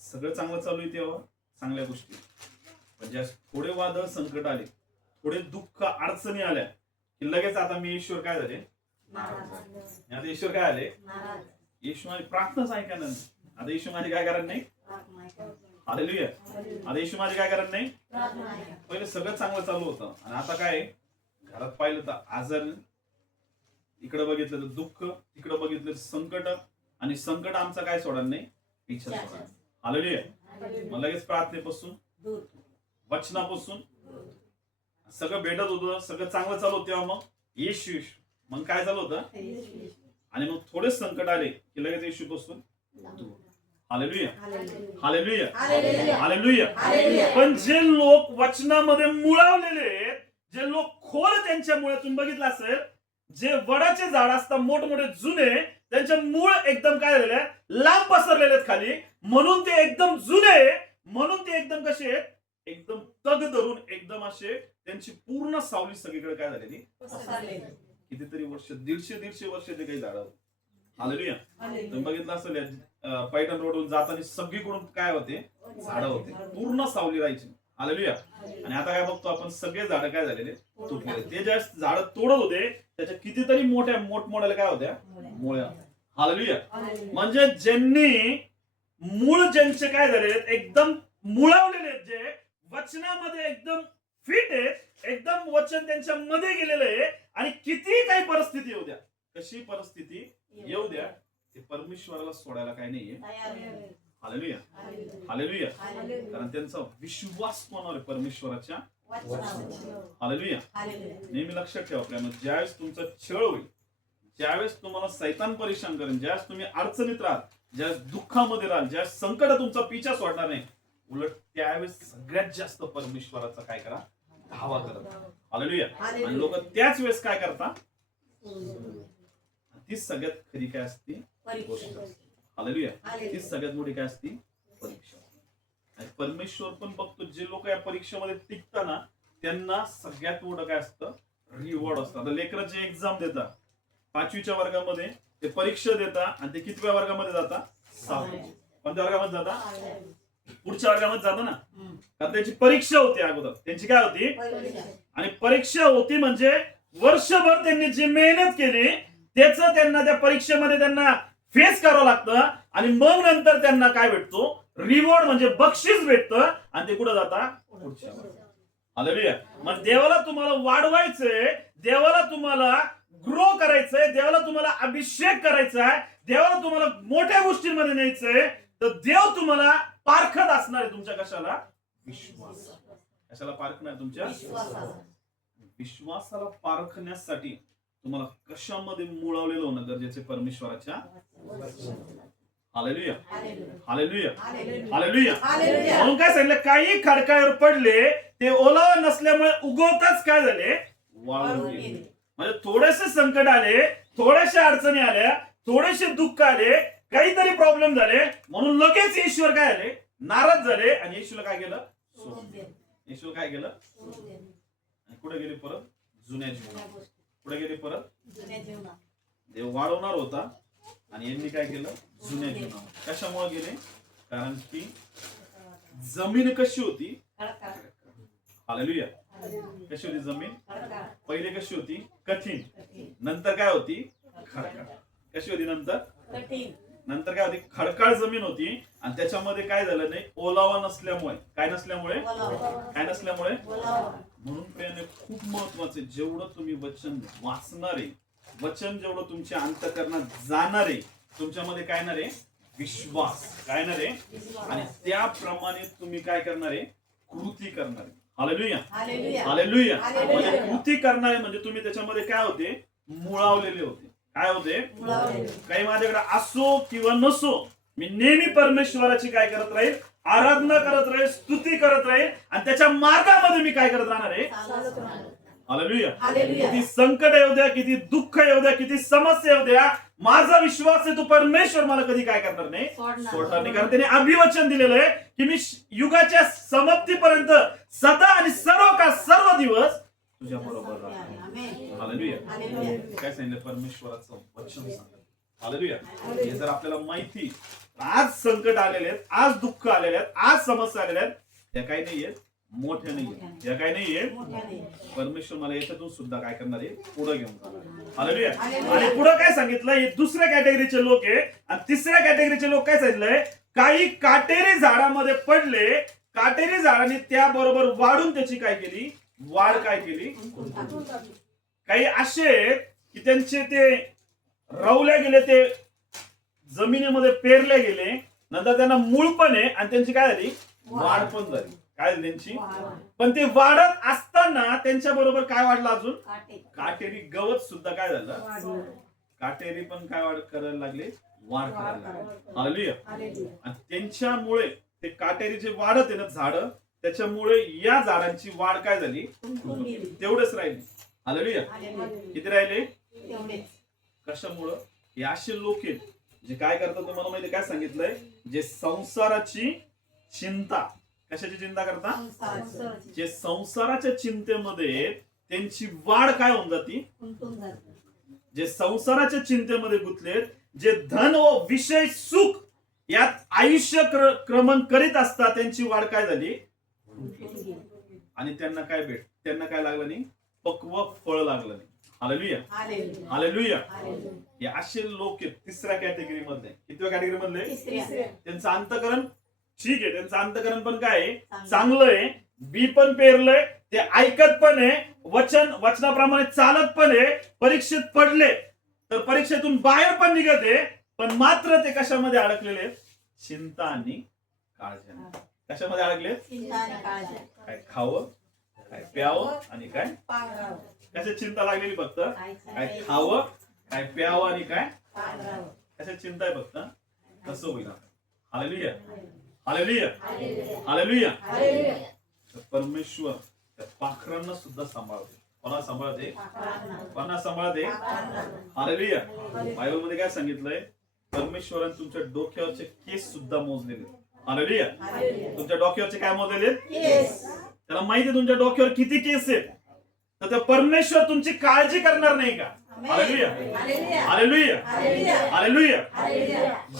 सगळं चांगलं चालू आहे तेव्हा चांगल्या गोष्टी, म्हणजे थोडे वादळ संकट आले, थोडे दुःख अडचणी आल्या की लगेच आता मी ईश्वर काय झाले, आता ईश्वर काय आले, येशू माझी प्रार्थनाच ऐकायला नाही, आता येशू माझी काय करत नाही. हालेलुया. आता येशू माझी काय करत नाही. पहिले सगळं चांगलं चालू होतं आणि आता काय, घरात पाहिलं तर आजार, इकडे बघितलं तर दुःख, तिकडे बघितलं तर संकट, आणि संकट आमचा काय सोडणार नाही, इच्छा सोडणार. हालेलुया. मग लगेच प्रार्थनेपासून, वचनापासून सगळं भेटत होतं, सगळं चांगलं चालू होतं, तेव्हा मग येशू येशू, मग काय चालू होतं, आणि मग थोडेच संकट आले की लगेच येशू पासून. हालेलुया. हालेलुया. हालेलुया. पण जे लोक वचनामध्ये मुळावलेले आहेत, जे लोक खोल त्यांच्या मुळातून बघितलं असेल, जे वडाचे झाड असतात मोठमोठे जुने, त्यांचे मूळ एकदम काय झालेले, लांब पसरलेले आहेत खाली, म्हणून ते एकदम जुने, म्हणून ते एकदम कसे आहेत, एकदम तग धरून एकदम असे, त्यांची पूर्ण सावली सगळीकडे काय झालेली, कितीतरी वर्ष, 150 वर्ष ते काही झाड. हालेलुया. तुम्ही बघितलं असेल पैठण रोडवरून जाताना सगळीकडून काय होते, झाडं होते, पूर्ण सावली राहायची. हालेलुया. आणि आता काय बघतो आपण, सगळे झाडं काय झालेले, तुटलेले. ते ज्या झाडं तोडत होते त्याच्या कितीतरी मोठमोठ्याला काय होत्या, मुळ्या. हालेलुया. म्हणजे ज्यांनी मूळ, ज्यांचे काय झालेले एकदम मुळावलेले, जे वचनामध्ये एकदम फिट आहेत, एकदम वचन त्यांच्या मध्ये गेलेलं आहे, आणि किती काही परिस्थिती येऊ द्या, कशी परिस्थिती येऊ द्या, ते परमेश्वराला सोडायला काय नाहीये. हालेलुया. हालेलुया. कारण त्यांचा विश्वास कोणावर आहे, परमेश्वराच्या. हालेलुया. नेहमी लक्षात ठेवा आपल्याला, ज्यावेळेस तुमचा छळ होईल, ज्यावेळेस तुम्हाला सैतान परेशान करेन, ज्यावेळेस तुम्ही अडचणीत राहाल, ज्यावेळेस दुःखामध्ये राहाल, ज्यावेळेस संकट तुमचा पिछा सोडणार नाही, उलट त्यावेळेस सगळ्यात जास्त परमेश्वराचा काय करा, धावा करा. हालेलुया. आणि लोक त्याच वेळेस काय करतात, ती सगळ्यात खरी काय असते गोष्ट. हालेलुया. ती सगळ्यात मोठी काय असते, परीक्षा. आणि परमेश्वर पण बघतो जे लोक या परीक्षेमध्ये टिकताना त्यांना सगळ्यात मोठं काय असतं, रिवॉर्ड असतं. आता लेकरं जे एक्झाम देतात 5वीच्या वर्गामध्ये, ते परीक्षा देतात आणि ते कितव्या वर्गामध्ये जातात, 6व्या. कोणत्या वर्गामध्ये जातात, पुढच्या वर्गामध्ये जातात ना. कारण त्याची परीक्षा होती अगोदर, त्यांची काय होती, आणि परीक्षा होती म्हणजे वर्षभर त्यांनी जी मेहनत केली त्याचं त्यांना त्या परीक्षेमध्ये त्यांना फेस करावं लागतं. आणि मग नंतर त्यांना काय भेटतो, रिवॉर्ड म्हणजे बक्षीस भेटतं. आणि ते कुठं जातात, पुढच्या वर्गात. हालेलुया. मग देवाला तुम्हाला वाढवायचंय, देवाला तुम्हाला ग्रो करायचंय, देवाला तुम्हाला अभिषेक करायचा आहे, देवाला तुम्हाला मोठ्या गोष्टींमध्ये न्यायचंय, तर देव तुम्हाला पारखत असणार आहे तुमच्या कशाला, विश्वास. कशाला पारखणार, तुमच्या विश्वासाला पारखण्यासाठी तुम्हाला कशामध्ये मुळवलेलं होणं गरजेचे, परमेश्वराच्या. हालेलुया. हालेलुया. हालेलुया. म्हणून काय सांगितलं, काही खडकाळ्यावर पडले ते ओलावा नसल्यामुळे उगवताच काय झाले, वाळून गेले. म्हणजे थोडेसे संकट आले, थोड्याशा अडचणी आल्या, थोडेसे दुःख आले, काहीतरी प्रॉब्लेम झाले, म्हणून लगेच ईश्वर काय आले, नाराज झाले. आणि येशूला काय केलं, येशूला काय केलं, कुठे गेले परत, जुन्या जीवनात. कुठे गेले परत, देव वाढवणार होता आणि यांनी काय केलं, जुन्या जीवनात. कशामुळे गेले, कारण की जमीन कशी होती, हालेलुया. कशी होती जमीन, पहिले कशी होती, कठीण. नंतर काय होती, खडकाळ. कशी होती, नंतर काय होती, खडकाळ जमीन होती. आणि त्याच्यामध्ये काय झालं नाही, ओलावा नसल्यामुळे, काय नसल्यामुळे, म्हणून प्रियाने खूप महत्वाचे, जेवढं तुम्ही वचन वाचणारे, वचन जेवढं तुमच्या अंतःकरणात जाणारे, तुमच्यामध्ये काय येणार आहे, विश्वास. काय येणार आहे, आणि त्याप्रमाणे तुम्ही काय करणार आहे, कृती करणार आहे. हालेलुया. हालेलुया. म्हणजे कृती करणारे म्हणजे तुम्ही त्याच्यामध्ये काय होते, मुळावलेले होते. काय होते, काही माझ्याकडे असो किंवा नसो, मी नेहमी परमेश्वराची काय करत राहील, आराधना करत राहील, स्तुती करत राहील. आणि त्याच्या मार्गामध्ये मी काय करत राहणार आहे. हालेलुया. किती संकट येऊ द्या, किती दुःख येऊ द्या, किती समस्या येऊ द्या, माझा विश्वास आहे तो परमेश्वर मला कधी काय करणार नाही, सोडणार नाही. कारण त्याने अभिवचन दिलेलं आहे की मी युगाच्या समाप्तीपर्यंत सदा आणि सर्व दिवस तुझ्या बरोबर राहणार. हालेलुया. काय सांगितलं, परमेश्वराचं वचन सांगत. हालेलुया. हे जर आपल्याला माहिती, आज संकट आलेले आहेत, आज दुःख आलेले आहेत, आज समस्या आलेल्या आहेत, त्या काही नाहीये, मोठ्या नाहीये, या काही नाहीये. परमेश्वर मला याच्यातून सुद्धा काय करणार आहे, पुढे घेऊन जाणार. हालेलुया. आणि पुढे काय सांगितलं, हे दुसऱ्या कॅटेगरीचे लोक आहे. आणि तिसऱ्या कॅटेगरीचे लोक काय सांगितलंय, काही काटेरी झाडामध्ये पडले, काटेरी झाडाने त्याबरोबर वाढून त्याची काय केली, वाढ काय केली. काही असे की त्यांचे ते रवले गेले, ते जमिनीमध्ये पेरले गेले, नंतर त्यांना मूळ पण आहे आणि त्यांची काय झाली, वाढ पण झाली. काय झाली त्यांची, पण ते वाढत असताना त्यांच्या बरोबर काय वाढलं, अजून काटेरी गवत सुद्धा काय झालं, काटेरी पण काय वाढ करायला लागले, वाढ करायला लागले. हालेलुया. आणि त्यांच्यामुळे ते काटेरी जे वाढत आहे ना झाड, त्याच्यामुळे या झाडांची वाढ काय झाली, तेवढेच राहिली. हालेलुया. किती राहिले, कशामुळं, हे असे लोक आहेत जे काय करतात, तुम्हाला माहिती काय सांगितलंय, जे संसाराची चिंता, कशाची चिंता करतात, जे संसाराच्या चिंतेमध्ये त्यांची वाढ काय होऊन जाती, जे संसाराच्या चिंतेमध्ये गुंतलेत, जे धन व विषय सुख यात आयुष्य क्रमण करीत असतात, त्यांची वाढ काय झाली, आणि त्यांना काय लागलं नाही, पक्व फळ लागलं नाही. हालेलुया. हालेलुया. हे असे लोक आहेत तिसऱ्या कॅटेगरी मधले. कितव्या कॅटेगरी मधले, त्यांचं अंतकरण ठीक आहे, त्यांचं अंतकरण पण काय आहे, चांगलं आहे, बी पण पेरलंय, ते ऐकत पण आहे, वचनाप्रमाणे चालत पण आहे, परीक्षेत पडले तर परीक्षेतून बाहेर पण निघत आहे, पण मात्र ते कशामध्ये अडकलेले आहेत, चिंता आणि काळजी. कशामध्ये अडकले, काय खावं, काय प्यावं आणि काय, कशा चिंता लागलेली, फक्त काय खावं, काय प्यावं आणि काय कशा चिंता आहे फक्त कसं होईल. Hallelujah hallelujah hallelujah. परमेश्वर त्या पाखरांना सुद्धा सांभाळते. कोणा सांभाळते? कोणा सांभाळते? हालेलुया. बायबल मध्ये काय सांगितलंय? परमेश्वराने तुमच्या डोक्यावरचे केस सुद्धा मोजलेले. हालेलुया. तुमच्या डोक्यावरचे काय मोजलेले? त्याला माहिती आहे तुमच्या डोक्यावर किती केस आहेत. तर त्या परमेश्वर तुमची काळजी करणार नाही का? Hallelujah hallelujah hallelujah.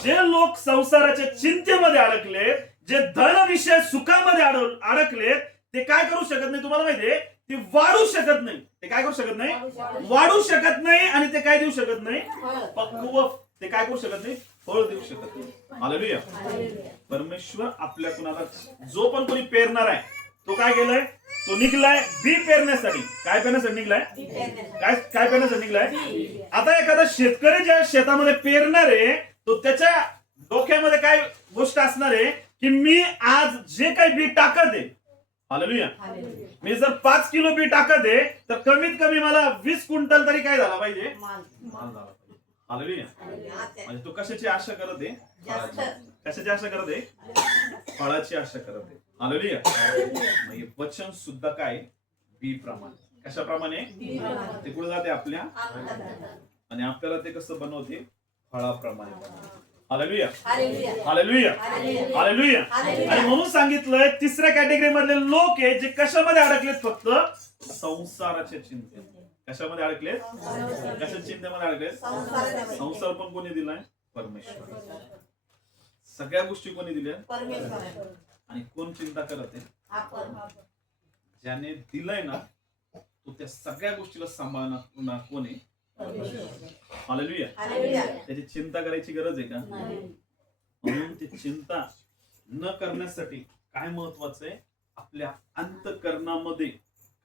जे लोक संसाराच्या चिंतेमध्ये अडकले, जे धन विषय सुखामध्ये अडकले, ते काय करू शकत नाही तुम्हाला माहितीये? ते वाढू शकत नाही. ते काय करू शकत नाही? वाढू शकत नाही. आणि ते काय देऊ शकत नाही? पक्व. ते काय करू शकत नाही? फळ देऊ शकत नाही. हालेलुया. परमेश्वर आपल्या कुणाला जो पण कोणी पेरणार आहे तो काय केलाय? तो निघलाय बी पेरण्यासाठी. काय पेरण्यासाठी निघलाय? काय पेरण्यासाठी निघलाय? आता एखादा शेतकरी ज्या शेतामध्ये पेरणार आहे तो त्याच्या डोक्यामध्ये काय गोष्ट असणार आहे की मी आज जे काही बी टाकत आहे, हालेलुया, मी जर 5 किलो बी टाकत आहे तर कमीत कमी मला 20 क्विंटल तरी काय झाला पाहिजे? माल झाला पाहिजे. हालेलुया. म्हणजे तो कशाची आशा करत आहे? कशाची आशा करत आहे? फळाची आशा करत आहे. हालेलुया. म्हणजे वचन सुद्धा काय? बी प्रमाणे. कशाप्रमाणे? ते कुठे जाते? आपल्या. आणि आपल्याला ते कसं बनवते? फळाप्रमाणे. Hallelujah hallelujah hallelujah. आणि म्हणून सांगितलंय तिसऱ्या कॅटेगरी मधले लोक आहे जे कशामध्ये अडकलेत? फक्त संसाराच्या चिंतेत. कशामध्ये अडकलेत? कशा चिंतेमध्ये अडकलेत? संसार पण कोणी दिलाय? परमेश्वर. सगळ्या गोष्टी कोणी दिल्या? आणि कोण चिंता करत आहे? ज्याने दिलंय ना तो त्या सगळ्या गोष्टीला सांभाळणार कोण आहे? हालेलुया. त्याची चिंता करायची गरज आहे का? म्हणून ती चिंता न करण्यासाठी काय महत्वाचं आहे? आपल्या अंतःकरणामध्ये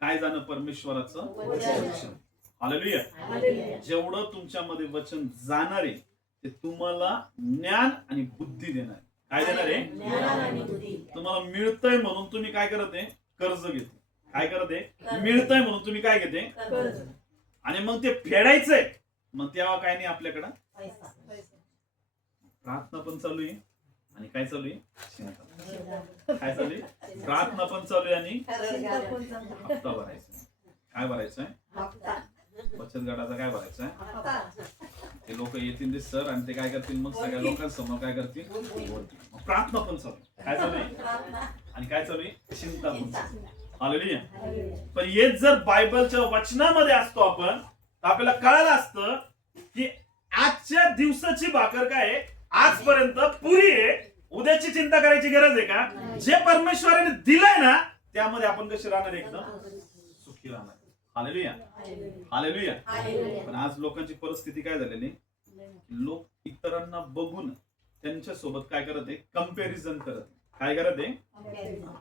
काय जाणं? परमेश्वराचं वचन. हालेलुया. जेवढं तुमच्यामध्ये वचन जाणार आहे ते तुम्हाला ज्ञान आणि बुद्धी देणार. काय देणार आहे? तुम्हाला मिळतंय म्हणून तुम्ही काय करत आहे? कर्ज घेते. काय करत आहे? मिळतंय म्हणून तुम्ही काय घेते? आणि मग ते फेडायचंय. मग तेव्हा काय नाही आपल्याकडं? प्रार्थना पण चालू आहे आणि काय चालू आहे? चिंता. काय चालू आहे? प्रार्थना पण चालू आहे आणि हप्ता भरायचा. काय भरायचंय? बचत गटाचा काय भरायचंय? ते लोक येतील ते सर आणि ते काय करतील? मग सगळ्या लोकांसमोर काय करतील? बोलतील. प्रार्थना पण चालू. काय चालू आहे? आणि काय चालू आहे? चिंता पण चालू. हालेलुया. पण हे जर बायबलच्या वचनामध्ये असतो आपण तर आपल्याला कळालं असतं की आजच्या दिवसाची भाकर काय आहे? आजपर्यंत पुरी आहे. उद्याची चिंता करायची गरज आहे का? जे परमेश्वराने दिलंय ना त्यामध्ये आपण कसे राहणार? एकदम सुखी राहणार. Hallelujah hallelujah. पण आज लोकांची परिस्थिती काय झालेली? लोक इतरांना बघून त्यांच्या सोबत काय करत आहे? कंपॅरिझन करत. काय करत आहे?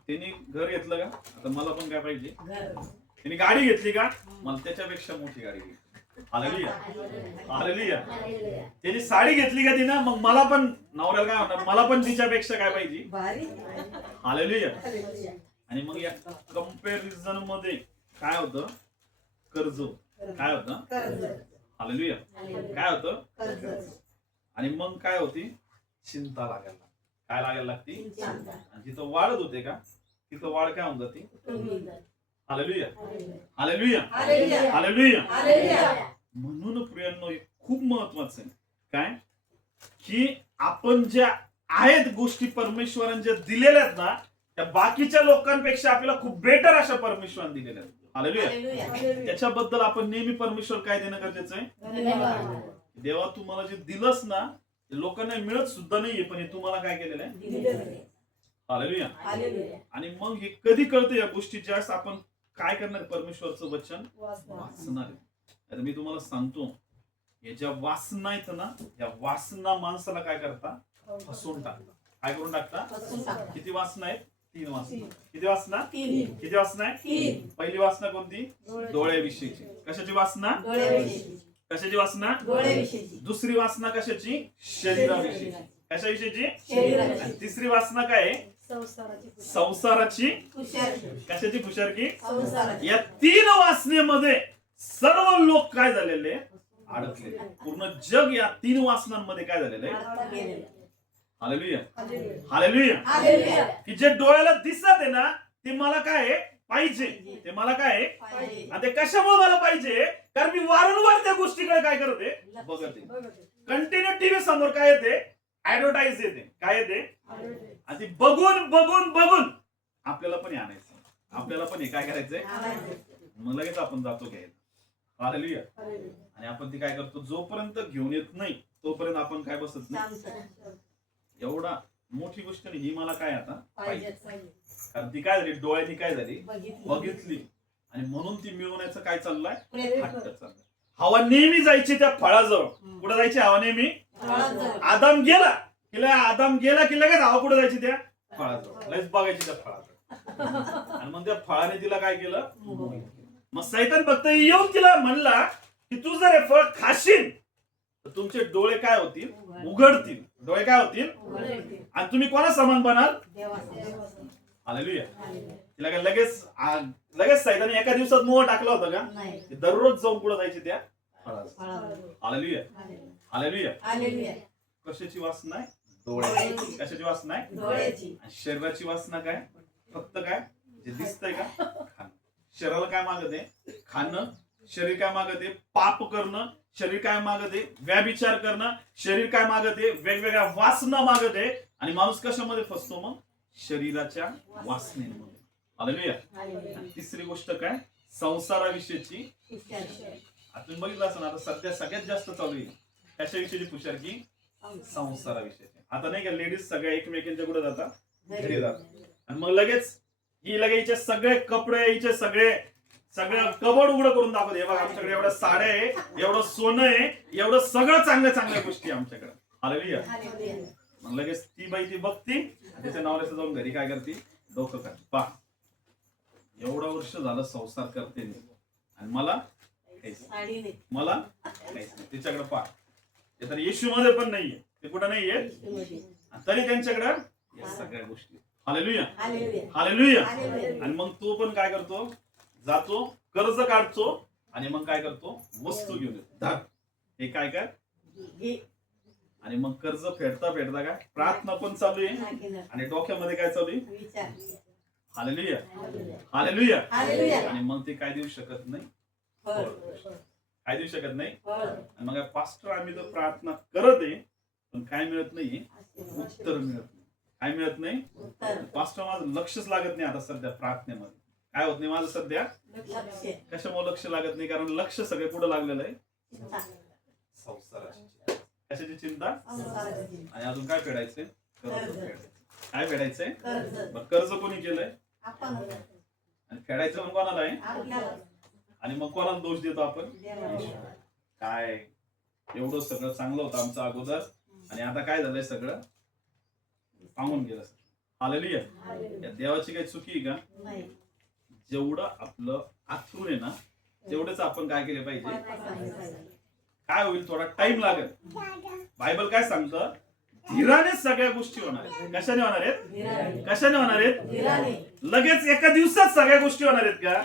त्यांनी घर घेतलं का? आता मला पण काय पाहिजे? त्यांनी गाडी घेतली का? मला त्याच्यापेक्षा मोठी गाडी घेतली. Hallelujah hallelujah. त्यांनी साडी घेतली का तिनं? मग मला पण नवऱ्याला काय म्हणतात? मला पण तिच्यापेक्षा काय पाहिजे? हालेलुया. आणि मग या कंपॅरिझन मध्ये काय होतं? कर्ज. काय होतं? हालेलुया. काय होतं? आणि मग काय होती? चिंता लागायला. काय लागायला लागती? आणि जिथं वाढत होते का तिथं वाढ काय होऊन जाते? Hallelujah hallelujah hallelujah. म्हणून प्रियांनो खूप महत्वाचं आहे काय की आपण ज्या आहेत गोष्टी परमेश्वराने ज्या दिलेल्या आहेत ना त्या बाकीच्या लोकांपेक्षा आपल्याला खूप बेटर अशा परमेश्वराने दिलेल्या आहेत. हालेलुया. त्याच्याबद्दल आपण नेहमी परमेश्वर काय देणं गरजेचं आहे? देवा तुम्हाला जे दिलंस ना लोकांना मिळत सुद्धा नाहीये पण हे तुम्हाला काय केलेलं आहे? हालेलुया. आणि मग हे कधी कळतं या गोष्टी ज्यावेळेस आपण काय करणार? परमेश्वरचं वचन वाचणार. आता मी तुम्हाला सांगतो हे ज्या वासना आहेत ना या वासना माणसाला काय करता? फसवून टाकता. काय करून टाकता? किती वासना आहेत? 3 वासना. किती वासना? किती वासना आहे? पहिली वासना कोणती? डोळ्याविषयीची. कशाची वासना? कशाची वासना? दुसरी वासना कशाची? शरीराविषयी. कशाविषयीची? तिसरी वासना काय? संसाराची. कशाची? खुशारकी. या 3 वासनेमध्ये सर्व लोक काय झालेले? अडकले. पूर्ण जग या 3 वासनांमध्ये काय झालेलं आहे? Hallelujah, hallelujah. की जे डोळ्याला दिसत आहे ना ते मला काय आहे? पाहिजे. ते मला काय आहे? आणि ते कशामुळे मला पाहिजे? कारण मी वारंवार त्या गोष्टीकडे काय करते? बघते. कंटिन्यू टीव्ही समोर काय येते? ऍडव्हर्टाईज येते. काय येते? आणि ती बघून बघून बघून आपल्याला पण हे आणायचं, आपल्याला पण हे काय करायचंय? मग लगेच आपण जातो घ्यायला. हालेलुया. आणि आपण ती काय करतो? जोपर्यंत घेऊन येत नाही तोपर्यंत आपण काय बसत नाही. एवढा मोठी गोष्ट नाही ही, मला काय आता पाहिजे. कारण ती काय झाली? डोळ्यानी काय झाली? बघितली. आणि म्हणून ती मिळवण्याचं काय चाललंय? हट्ट चाललाय. हवा नेहमी जायची त्या फळाजवळ. कुठं जायची हवा? नेहमी आदम गेला की लगेच हवा कुठं जायची? त्या फळाजवळ. लगेच बघायची त्या फळाजवळ. आणि मग त्या फळाने तिला काय केलं? मग सैतान फक्त येऊन तिला म्हणला की तू जर हे फळ खाशील तर तुमचे डोळे काय होतील? उघडतील. डोळे काय होतील? आणि तुम्ही कोणा समान बनाल? हालेलुया. तिला काय लगेच सैताने एका दिवसात मोह टाकला होता का? दररोज जाऊन कुठं जायची? त्या हालेलुया, हालेलुया. कशाची वासना आहे? डोळ्याची. कशाची वासना आहे? डोळ्याची. आणि शरीराची वासना काय? फक्त काय जे दिसतंय का? खाणं. शरीराला काय मागत आहे? खाणं. शरीर काय मागत आहे? पाप करणं. शरीर काय मागत आहे? व्यभिचार करणं. शरीर काय मागत आहे? वेगवेगळ्या वासना मागत आहे. आणि माणूस कशामध्ये फसतो मग? शरीराच्या वासनेमध्ये. हालेलुया. आणि तिसरी गोष्ट काय? संसाराविषयीची. आपण बघितलं असं ना, आता सध्या सगळ्यात जास्त चालू आहे त्याच्याविषयीची पुशारकी. संसाराविषयी. आता नाही का लेडीज सगळ्या एकमेकांच्या कुठे जातात? घरी जातात. आणि मग लगेच हिचे सगळे कपडे, हिचे सगळं कबड उघडं करून दाखवते. हे बघा आमच्याकडे एवढ्या साड्या आहे, एवढं सोनं आहे, एवढं सगळं चांगल्या गोष्टी आमच्याकडे. हालेलुया. मग लगेच ती बाई ती बघती त्याच्या नवऱ्याचं जाऊन घरी काय करते? डोकं काढते. पहा एवढं वर्ष झालं संसार करते आणि मला मला तिच्याकडे पहा. ते तर येशू मध्ये पण नाहीये. ते कुठं नाहीये तरी त्यांच्याकडे सगळ्या गोष्टी. Hallelujah, hallelujah. आणि मग तो पण काय करतो? जातो, कर्ज काढतो आणि मग काय करतो? वस्तू घेऊन येतो. हे काय काय? आणि मग कर्ज फेडता काय? प्रार्थना पण चालू आहे आणि डोक्यामध्ये काय चालू आहे? Hallelujah, hallelujah. आणि मग ते काय देऊ शकत नाही? काय देऊ शकत नाही? आणि मग पास्टर आम्ही तर प्रार्थना करत आहे पण काय मिळत नाही? उत्तर मिळत नाही. काय मिळत नाही? पास्टर माझं लक्षच लागत नाही आता सध्या प्रार्थनेमध्ये. काय होत नाही माझं सध्या? कशामुळे लक्ष लागत नाही? कारण लक्ष सगळे कुठं लागलेलं आहे? संसाराची. कशाची चिंता? आणि अजून काय फेडायचंय? कर्ज फेडायचं. काय फेडायचंय? कर्ज कोणी केलंय? आणि फेडायचं मग कोणाला आहे? आणि मग कोणाला दोष देतो आपण? काय एवढं सगळं चांगलं होतं आमचं अगोदर आणि आता काय झालंय? सगळं पाहून गेलं. हालेलुया. या देवाची काही चुकी आहे का? जेवढं आपलं आतून आहे ना तेवढंच आपण काय केले पाहिजे. काय होईल? थोडा टाइम लागेल. बायबल काय सांगतं? धीराने सगळ्या गोष्टी होणार आहेत. कशाने होणार आहेत? कशाने होणार आहेत? लगेच एका दिवसात सगळ्या गोष्टी होणार आहेत का?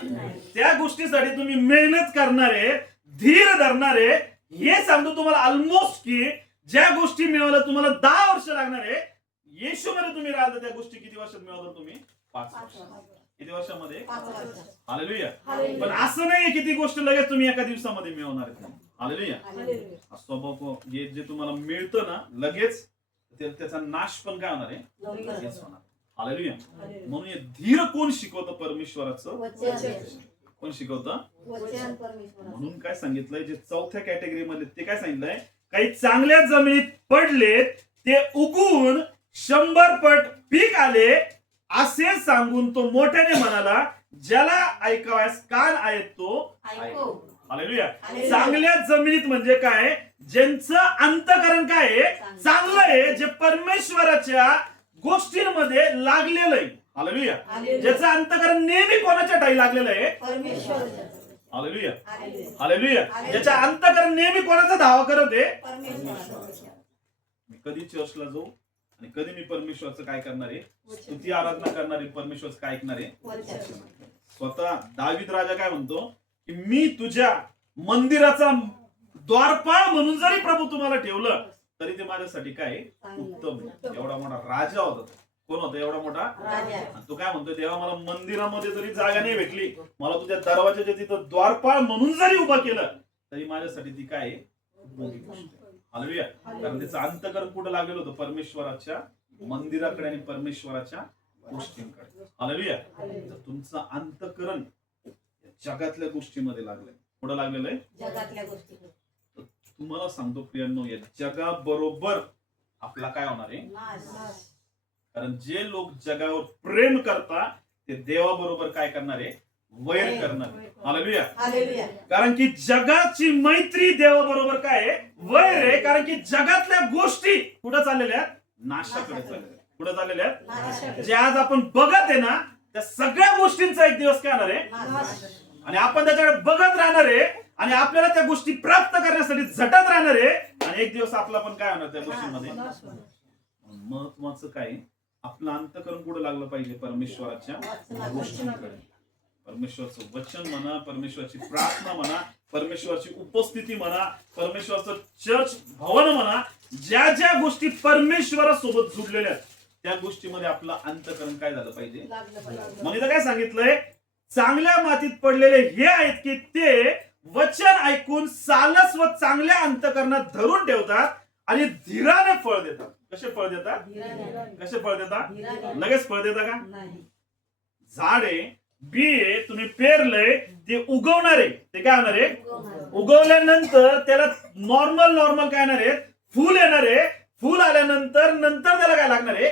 त्या गोष्टीसाठी तुम्ही मेहनत करणारे, धीर धरणारे. हे सांगतो तुम्हाला ऑलमोस्ट की ज्या गोष्टी मिळवायला तुम्हाला 10 वर्ष लागणार आहे, येशू मध्ये तुम्ही राहिला त्या गोष्टी किती वर्षात मिळवणार तुम्ही? 5 वर्ष. किती वर्षामध्ये? हालेलुया. पण असं नाहीये की ती गोष्ट लगेच तुम्ही एका दिवसामध्ये मिळवणार आहेत. हालेलुया. स्वभाव जे तुम्हाला मिळतं ना लगेच त्याचा नाश पण काय होणार आहे? लगेच होणार. हालेलुया. म्हणून धीर कोण शिकवतं? परमेश्वराचं. कोण शिकवतं? म्हणून काय सांगितलंय? जे चौथ्या कॅटेगरी मध्ये ते काय सांगितलंय? काही चांगल्या जमिनीत पडले ते उगवून 100 पट पीक आले असे सांगून तो मोठ्याने म्हणाला, ज्याला ऐकावयास कान आहेत तो ऐको. हालेलुया. चांगल्या जमिनीत म्हणजे काय? ज्यांचं अंतःकरण काय आहे? चांगलं आहे. जे परमेश्वराच्या गोष्टींमध्ये लागलेलं आहे. हालेलुया. ज्याचं अंतःकरण नेहमी कोणाच्या ठाई लागलेलं आहे? परमेश्वराच्या. Hallelujah, hallelujah. ज्याच्या अंतःकरण नेहमी कोणाचा धावा करत आहे? मी कधी चर्चला जाऊ आणि कधी मी परमेश्वराचं काय करणार आहे? स्तुती आराधना करणार आहे. परमेश्वराचं काय ऐकणार आहे? स्वतः दावीद राजा काय म्हणतो की मी तुझ्या मंदिराचा द्वारपाळ म्हणून जरी प्रभू तुम्हाला ठेवलं तरी ते माझ्यासाठी काय आहे? उत्तम आहे. एवढा मोठा राजा होता तो. कोण होता एवढा मोठा? आणि तो काय म्हणतोय, देवा मला मंदिरामध्ये जरी जागा नाही भेटली, मला तुझ्या दरवाजाच्या तिथं द्वारपाळ म्हणून जरी उभा केलं तरी माझ्यासाठी ती काय आहे? मोठी गोष्ट आहे. हालेलुया. कारण त्याचं अंतकरण कुठं लागलेलं होतं? परमेश्वराच्या मंदिराकडे आणि परमेश्वराच्या गोष्टींकडे. हालेलुया. तर तुमचं अंतकरण जगातल्या गोष्टीमध्ये लागलंय. कुठं लागलेलं आहे? जगातल्या गोष्टी. तुम्हाला सांगतो प्रियांनो, या जगाबरोबर आपला काय होणार आहे? नाश. कारण जे लोक जगावर प्रेम करतात ते देवाबरोबर काय करणार आहे? वैर करणार. हालेलुया. हालेलुया. कारण की जगाची मैत्री देवाबरोबर काय आहे? वैर आहे. कारण की जगातल्या गोष्टी कुठं चाललेल्या आहेत? नाशाकडे चाललेल्या. कुठं चाललेल्या आहेत? नाशाकडे. जे आज आपण बघत आहे ना, त्या सगळ्या गोष्टींचा एक दिवस काय होणार आहे? नाश. आणि आपण त्याच्याकडे बघत राहणार आहे आणि आपल्याला त्या गोष्टी प्राप्त करण्यासाठी झटत राहणार आहे आणि एक दिवस आपला पण काय होणार त्या गोष्टींमध्ये? महत्वाचं काय? आपलं अंतकरण कुठं लागलं पाहिजे? परमेश्वराच्या गोष्टींकडे. परमेश्वरचं वचन म्हणा, परमेश्वराची प्रार्थना म्हणा, परमेश्वराची उपस्थिती म्हणा, परमेश्वराचं चर्च भवन म्हणा, ज्या ज्या गोष्टी परमेश्वरासोबत जुडलेल्या आहेत त्या गोष्टीमध्ये आपलं अंतकरण काय झालं पाहिजे? मग इथं काय सांगितलंय? चांगल्या मातीत पडलेले हे आहेत की ते वचन ऐकून सालस व चांगल्या अंतकरणात धरून ठेवतात आणि धीराने फळ देतात. कसे फळ देतात? कसे फळ देतात? लगेच फळ देता का? झाड आहे, बी आहे, तुम्ही पेरलंय, ते उगवणार आहे. ते काय होणार आहे? उगवल्यानंतर त्याला नॉर्मल काय येणार आहे? फुल येणार आहे. फुल आल्यानंतर त्याला काय लागणार आहे?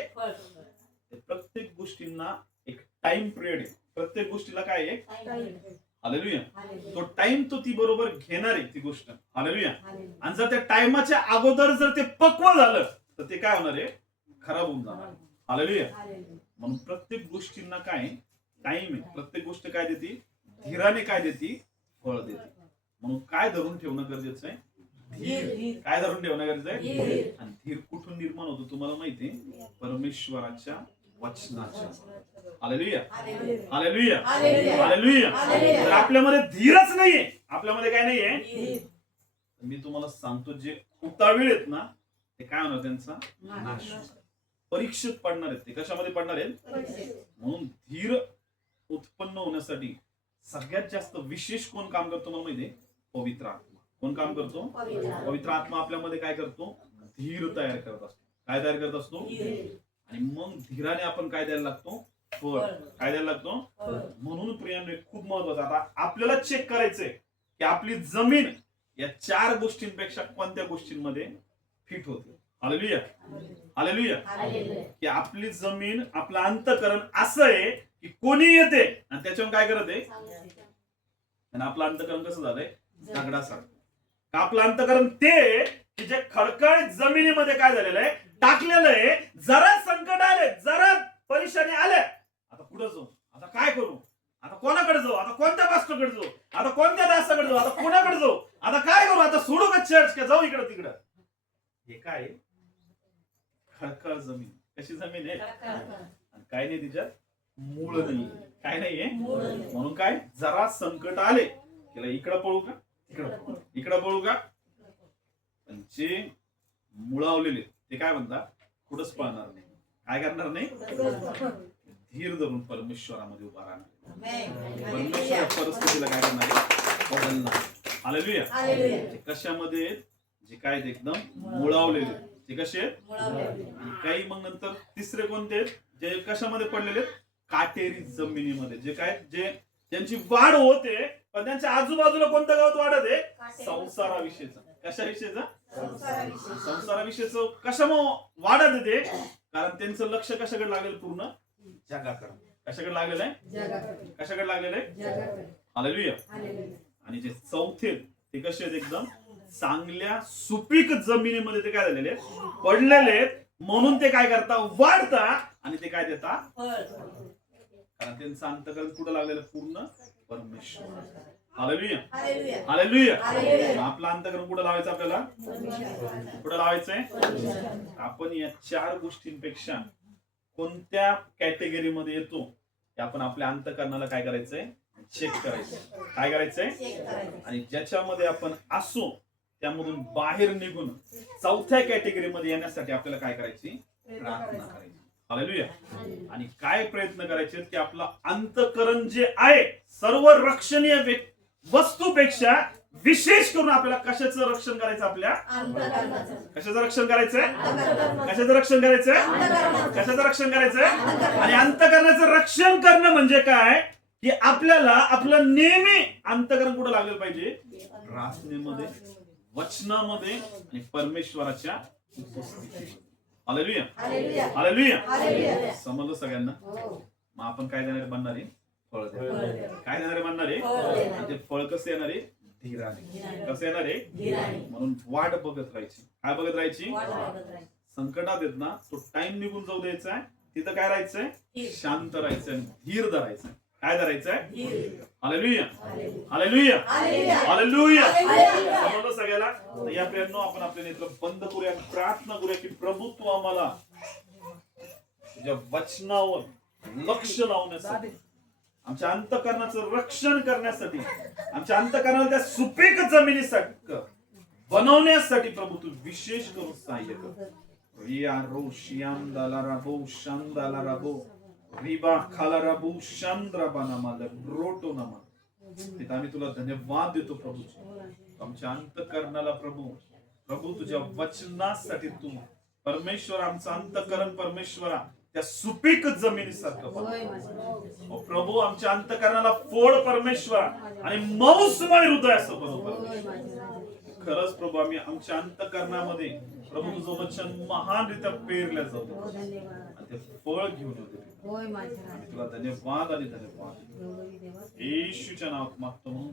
प्रत्येक गोष्टींना एक टाइम पिरियड आहे. प्रत्येक गोष्टीला काय आहे? हालेलुया. तो टाइम तो ती बरोबर घेणार आहे ती गोष्ट. हालेलुया. आणि जर त्या टाइमाच्या अगोदर जर ते पक्व झालं तर ते काय होणार आहे? खराब होऊन जाणार. हालेलुया. म्हणून प्रत्येक गोष्टींना काय टाइम आहे. प्रत्येक गोष्ट काय देते? धीराने काय देते? फळ देते. म्हणून काय धरून ठेवणं गरजेचं आहे? धीर. काय धरून ठेवणं गरजेचं आहे? आणि धीर कुठून निर्माण होतो तुम्हाला माहिती आहे? परमेश्वराच्या वचनाच्या. हालेलुया. हालेलुया. हालेलुया. तर आपल्यामध्ये धीरच नाहीये, आपल्यामध्ये काय नाहीये? मी तुम्हाला सांगतो, जे उतावीळ आहेत ना ते काय होणार? त्यांचा नाश. परीक्षेत पडणार आहेत. ते कशामध्ये पडणार आहेत? म्हणून धीर उत्पन्न होण्यासाठी सगळ्यात जास्त विशेष कोण काम करतो मला माहितीये? पवित्र आत्मा. कोण काम करतो? पवित्र आत्मा आपल्यामध्ये काय करतो? धीर तयार करत असतो. काय तयार करत असतो? आणि मग धीराने आपण काय द्यायला लागतो? फळ. काय द्यायला लागतो? म्हणून प्रियांनो खूप महत्वाचं, आता आपल्याला चेक करायचंय की आपली जमीन या 4 गोष्टींपेक्षा कोणत्या गोष्टींमध्ये फिट होते. हालेलुया. हालेलुया. की आपली जमीन, आपलं अंतकरण असं आहे की कोणी येते आणि त्याच्यावर काय करत आहे? आणि आपलं अंतकरण कसं झालंय? दगडासारखं. आपलं अंतकरण ते की जे खडखड जमिनीमध्ये काय झालेलं आहे? टाकलेलं आहे. जरा संकट आले, जरा परेशानी आल्या, आता पुढे जाऊ, आता काय करू, आता कोणाकडे जाऊ, आता कोणत्या पास्टरकडे जाऊ, आता कोणत्या दासाकडे जाऊ, आता कोणाकडे जाऊ, आता काय करू, आता सोडू का चर्च, का जाऊ इकडं तिकडं? हे काय? खडखड जमीन. कशी जमीन आहे? काय नाही तिच्यात? मूळ नाही. काय नाहीये? म्हणून काय? जरा संकट आले त्याला इकडं पळू का, इकडं पळू का? पण जे मुळावलेले ते काय म्हणतात? कुठंच पळणार नाही. काय करणार नाही? धीर धरून परमेश्वरामध्ये उभा राहणार. परमेश्वर परिस्थितीला काय करणार आहे? बदलणार. हालेलुया. कशामध्ये? जे काय ते एकदम मुळावलेले. ते कसे? काही मग नंतर तिसरे कोणते? जे कशामध्ये पडलेले? काटेरी जमिनीमध्ये. जे काय? जे ज्यांची वाढ होते पण त्यांच्या आजूबाजूला कोणत्या गावात वाढत आहे? संसाराविषयीचा. कशाविषयीचा? संसाराविषयीचं. कशामुळे वाढत येते? कारण त्यांचं लक्ष कशाकडे लागलेलं? पूर्ण जगाकडे. कशाकडे लागलेलं आहे? कशाकडे लागलेलं आहे? हालेलुया. आणि जे चौथे ते कसे आहेत? एकदम चांगल्या सुपीक जमिनीमध्ये ते काय झालेले? पडलेले आहेत. म्हणून ते काय करतात? वाढतात आणि ते काय देतात? कारण त्यांचं अंतकरण कुठं लागलेलं? पूर्ण परमेश्वर. हालेलुया. हालेलुया. आपलं अंतकरण कुठं लावायचं? आपल्याला कुठं लावायचंय? आपण या 4 गोष्टींपेक्षा कोणत्या कॅटेगरीमध्ये येतो ते आपण आपल्या अंतकरणाला काय करायचंय? चेक करायचं. काय करायचंय? आणि ज्याच्यामध्ये आपण असो त्यामधून बाहेर निघून चौथ्या कॅटेगरीमध्ये येण्यासाठी आपल्याला काय करायची? प्रार्थना करायची. हालेलुया. आणि काय प्रयत्न करायचे की आपलं अंतःकरण जे आहे सर्व रक्षणीय वस्तूपेक्षा विशेष करून आपल्याला कशाचं रक्षण करायचं? आपल्या कशाचं रक्षण करायचंय? कशाचं रक्षण करायचंय? कशाचं रक्षण करायचंय? आणि अंतःकरणाचं रक्षण करणं म्हणजे काय की आपल्याला आपलं नेहमी अंतःकरण कुठं लागलं पाहिजे? प्रार्थनेमध्ये, वचनामध्ये आणि परमेश्वराच्या उपस्थितीमध्ये. हालेलुया. हालेलुया. समजलं सगळ्यांना? मग आपण काय देणारे बनणारे? फळ देणारे. काय देणारे बनणारे? ते फळ कसं येणारे? धीराने. कसं येणारे? म्हणून वाट बघत राहायची. काय बघत राहायची? संकटात येत ना तो टाइम निघून जाऊ द्यायचा. तिथं काय राहायचंय? शांत राहायचंय, धीर धरायचंय. काय धरायचंय? हालेलुया. हालेलुया. हालेलुया. समजलं सगळ्याला? या प्रियांनो, आपण आपले नेत्र बंद करूया, प्रार्थना करूया की प्रभू तू आम्हाला तुझ्या वचनावर लक्ष लावण्यासाठी, आमच्या अंतःकरणाचं रक्षण करण्यासाठी, आमच्या अंतःकरणाला त्या सुपीक जमिनीसाठी बनवण्यासाठी प्रभू तू विशेष करून सहाय्य कर. रिया रो शियाम दाला राबो शांदाला राबो रिबा खाला राबो शांद्राबानामाला रोटो नामा. तिथं आम्ही तुला धन्यवाद देतो प्रभू. आमच्या अंतःकरणाला प्रभू तुझ्या वचनासाठी तू परमेश्वर आमचं अंतःकरण परमेश्वरा त्या सुपीक जमिनीसारखं बनव प्रभू. आमच्या अंतःकरणाला फोड परमेश्वरा आणि मौसमय हृदयाचं बनव. खरंच प्रभू आम्ही आमच्या अंतःकरणामध्ये प्रभू तुझं वचन महानरित्या पेरल्या जातो आणि ते फळ घेऊन येते. आम्ही तुला धन्यवाद आणि धन्यवाद येशूच्या नावात मागतो म्हणून